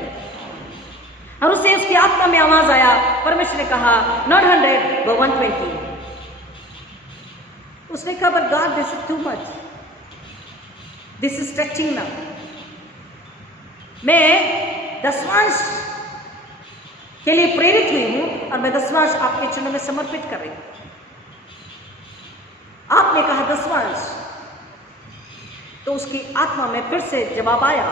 और उससे उसकी आत्मा में आवाज आया, परमेश्वर ने कहा नॉट 100 but 120। उसने कहा but God this is too much, this is touching now. मैं दसवांश के लिए प्रेरित हुई हूं और मैं दसवांश आपके चरणों में समर्पित कर रही हूं। आपने कहा दसवांश, तो उसकी आत्मा में फिर से जवाब आया,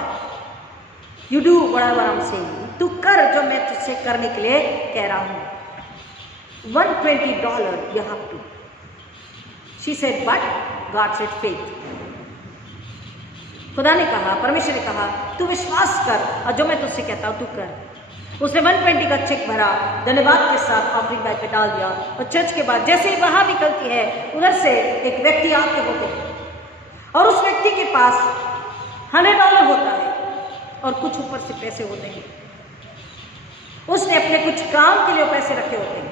you do whatever I am saying, तू कर जो मैं तुझसे करने के लिए कह रहा हूं। $120 you have to. She said but God said faith. खुदा ने कहा, परमेश्वर ने कहा, तू विश्वास कर और जो मैं तुझसे कहता हूँ तू कर। उसने 120 का चेक भरा, धन्यवाद के साथ ऑफरिंग बैग पे डाल दिया और चर्च के बाद जैसे ही बाहर निकलती है उधर से एक व्यक्ति आते होते हैं और उस व्यक्ति के पास $100 होता है और कुछ ऊपर से पैसे होते हैं। उसने अपने कुछ काम के लिए पैसे रखे होते हैं,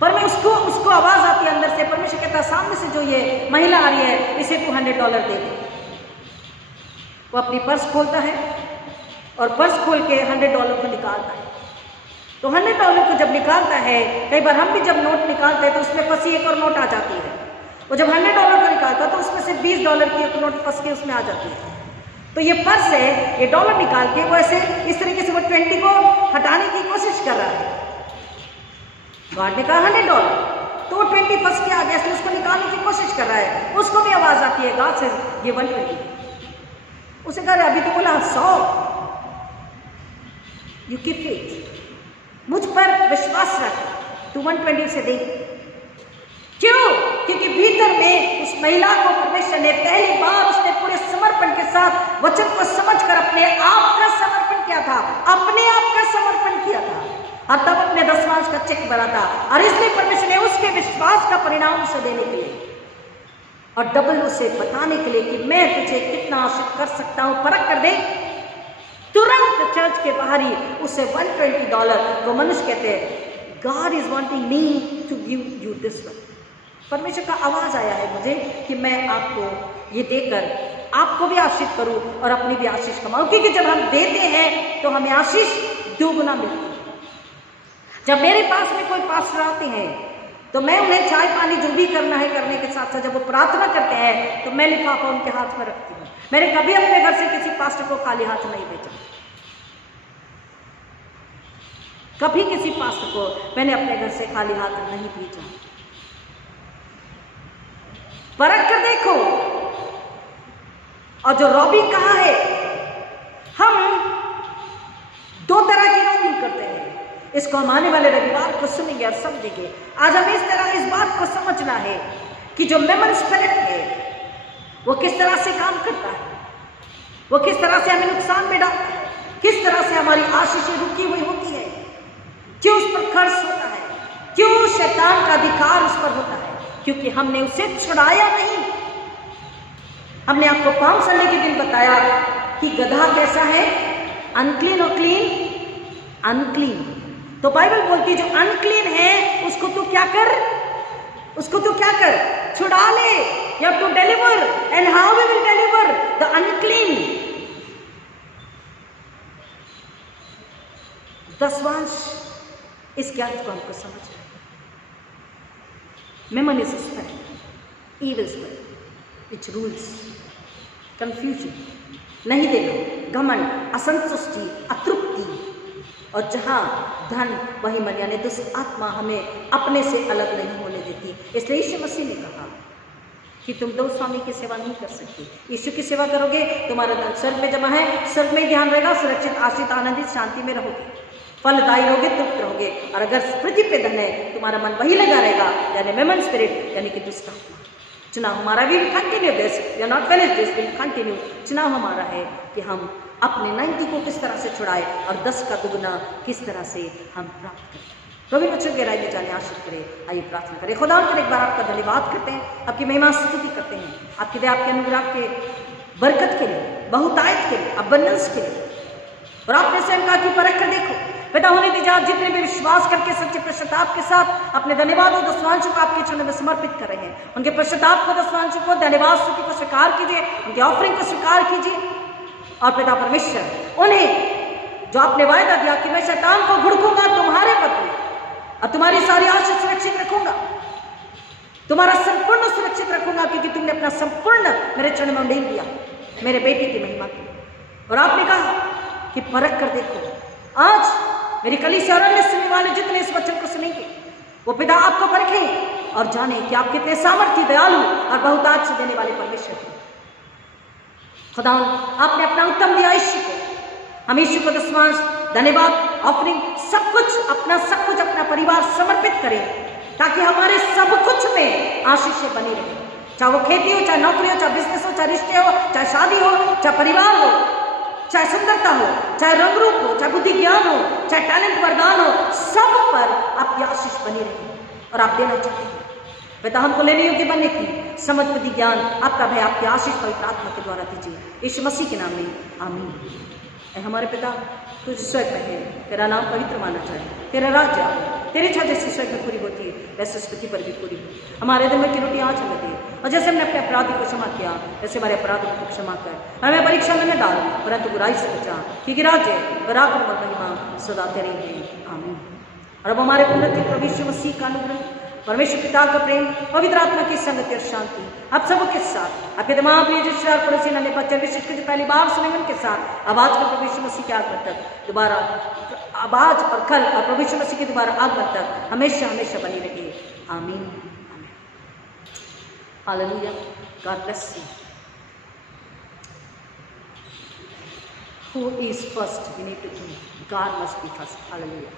पर मैं उसको आवाज आती है अंदर से, परमेश्वर कहता है सामने से जो ये महिला आ रही है इसे तू $100 दे दे। वो अपनी पर्स खोलता है और पर्स खोल के $100 को निकालता है। तो $100 को जब निकालता है, कई बार हम भी जब नोट निकालते हैं तो उसमें फंसी एक और नोट आ जाती है। वो जब $100 को निकालता है तो उसमें से $20 की एक नोट फंस के उसमें आ जाती है। तो ये पर्स है, ये डॉलर निकाल के वो ऐसे इस तरीके से वो 20 को हटाने की कोशिश कर रहा है। गॉड ने कहा $100, तो वो 20 फंस के आ गया, इसलिए उसको निकालने की कोशिश कर रहा है। उसको भी आवाज आती है, गॉड से ये 120। उसे कह रहे अभी तो बोला 100। यू कीप फेथ, मुझ पर विश्वास रख, तू 120 से दे। क्यों? क्योंकि भीतर में उस महिला को परमेश्वर ने पहली बार उसने पूरे समर्पण के साथ वचन को समझकर अपने आप का समर्पण किया था, अपने आप का समर्पण किया था और तब अपने दशमांश का चेक भरा था। और इसलिए परमेश्वर ने उसके विश्वास का परिणाम उसे देने के लिए और डबल उसे बताने के लिए कि मैं तुझे कितना आशीष कर सकता हूं, परख कर दे। तुरंत चर्च के बाहर ही उसे $120, वो मनुष्य कहते हैं God is wanting me to give you this one. परमेश्वर का आवाज आया है मुझे कि मैं आपको ये देकर आपको भी आशीष करूं और अपनी भी आशीष कमाऊं, क्योंकि जब हम देते हैं तो हमें आशीष 2 गुना मिलती है। जब मेरे पास में कोई पास्टर आते हैं तो मैं उन्हें चाय पानी जो भी करना है करने के साथ साथ जब वो प्रार्थना करते हैं तो मैं लिफाफा उनके हाथ में रखती हूँ। मैंने कभी अपने घर से किसी पास्टर को खाली हाथ नहीं भेजा, कभी किसी पास्टर को मैंने अपने घर से खाली हाथ नहीं भेजा। परख कर देखो। और जो रॉबिंग कहा है, हम 2 तरह की रॉबिंग करते हैं। इसको हम आने वाले रविवार को सुनेंगे और समझेंगे। आज हमें इस बात को समझना है कि जो मेमन स्पिरिट है वो किस तरह से काम करता है, वो किस तरह से हमें नुकसान में डालता है, किस तरह से हमारी आशीषें रुकी हुई होती है, क्यों उस पर खर्च होता है, क्यों शैतान का अधिकार उस पर होता है, क्योंकि हमने उसे छुड़ाया नहीं। हमने आपको पाम संडे के दिन बताया कि गधा कैसा है, अनक्लीन और क्लीन। अनक्लीन तो बाइबल बोलती जो अनक्लीन है उसको तू क्या कर, उसको तू क्या कर, छुड़ा ले। You have to deliver. And how we will deliver the unclean? दशवांश इसके अर्थ को हमको समझना है। Mammon is spirit, evil spirit which rules, confusion, नहीं देना, घमंड, असंतुष्टि, अतृप्ति, और जहाँ धन वही मन, यानी दुष्ट आत्मा हमें अपने से अलग नहीं होने देती। इसलिए यीशु मसीह ने कहा कि तुम 2 स्वामी की सेवा नहीं कर सकते। यीशु की सेवा करोगे तुम्हारा धन स्वर्ग में जमा है, स्वर्ग में ध्यान रहेगा, सुरक्षित, आश्रित, आनंदित, शांति में रहोगे, फलदायी रहोगे, तृप्त रहोगे। और अगर पृथ्वी पे धन है तुम्हारा मन वही लगा रहेगा, यानी मेमन स्पिरिट, यानी कि दुष्ट आत्मा। चुनाव हमारा भी continue this, we are not finished this, will continue. चुनाव हमारा है कि हम अपने 90 को किस तरह से छुड़ाए और 10 का दुगुना किस तरह से हम प्राप्त करें। प्रभु बच्चों गहराई में जाने आशीष करें। आइए प्रार्थना करें। खुदा पर एक बार आपका धन्यवाद करते हैं, आपकी महिमा स्तुति करते हैं, आपके दया, आपके अनुग्रह के बरकत के लिए, बहुतायत के लिए, अबंडेंस के लिए। और आपने स्वयं कहा कि परख कर देखो। पैदा होने दीजिए आप जितने भी विश्वास करके सच्चे पश्चाताप के साथ अपने धन्यवाद और दशवांश को आपके चरणों में समर्पित कर रहे हैं, उनके पश्चाताप को, दशवांश को, धन्यवाद स्तुति को स्वीकार कीजिए, उनके ऑफरिंग को स्वीकार कीजिए। और पिता परमेश्वर, उन्हें जो आपने वायदा दिया कि मैं शैतान को घुड़कूंगा तुम्हारे पद में और तुम्हारी सारी आशीष सुरक्षित रखूंगा, तुम्हारा संपूर्ण सुरक्षित रखूंगा, क्योंकि तुमने अपना संपूर्ण मेरे चरण में उंडेल दिया मेरे बेटे की महिमा की। और आपने कहा कि परख कर देखो। आज मेरी कलीसिया और अन्य सुनने वाले जितने इस वचन को सुनेंगे वो पिता आपको परखें और जाने कि आप कितने सामर्थ्य, दयालु और बहुतायत से देने वाले परमेश्वर हैं। खुदा आपने अपना उत्तम दिया यीशु को, हम यीशु को दशमांश, धन्यवाद, ऑफरिंग, सब कुछ अपना परिवार समर्पित करें ताकि हमारे सब कुछ में आशीषें बनी रहे। चाहे वो खेती हो, चाहे नौकरी हो, चाहे बिजनेस हो, चाहे रिश्ते हो, चाहे शादी हो, चाहे परिवार हो, चाहे सुंदरता हो, चाहे रंग रूप हो, चाहे बुद्धि ज्ञान हो, चाहे टैलेंट वरदान हो, सब पर आपकी आशीष बनी रही और आप देना चाहते हैं। पिता हमको लेने योग्य बनने की समझ, बुद्धि, ज्ञान, आपका भय, आपकी आशीष पवित्र आत्मा के द्वारा दीजिए, यीशु मसीह के नाम में आमीन। ऐ हमारे पिता तुझ स्वर्ग में है, तेरा नाम पवित्र माना जाए, तेरा राज्य आए, तेरी इच्छा जैसे स्वर्ग में पूरी होती है वैसे इस पृथ्वी पर भी पूरी हो। हमारे दिन में की रोटी आज हमें दे, और जैसे हमने अपने अपराधी को क्षमा किया वैसे हमारे अपराधों को क्षमा कर, हमें परीक्षा में न डाल परंतु बुराई से बचा, क्योंकि राज्य, पराक्रम और महिमा सदा तेरी है, आमीन। और अब हमारे पुण्य प्रभु यीशु मसीह का अनुग्रह, परमेश्वर पिता का प्रेम, पवित्र आत्मा की संगति और शांति आप सबके साथ, आपके दिमाग में जिस पड़ोसी नन्हे बच्चे विशिष्ट के जो पहली बार सुने उनके साथ, अब आज के प्रभु यीशु मसीह के आगमन तक दोबारा, अब आज और कल और प्रभु यीशु मसीह के दोबारा आगमन तक हमेशा हमेशा बनी रहे, आमीन आमीन। Hallelujah, God bless you. Who is first? We need to think. God must be first. Hallelujah.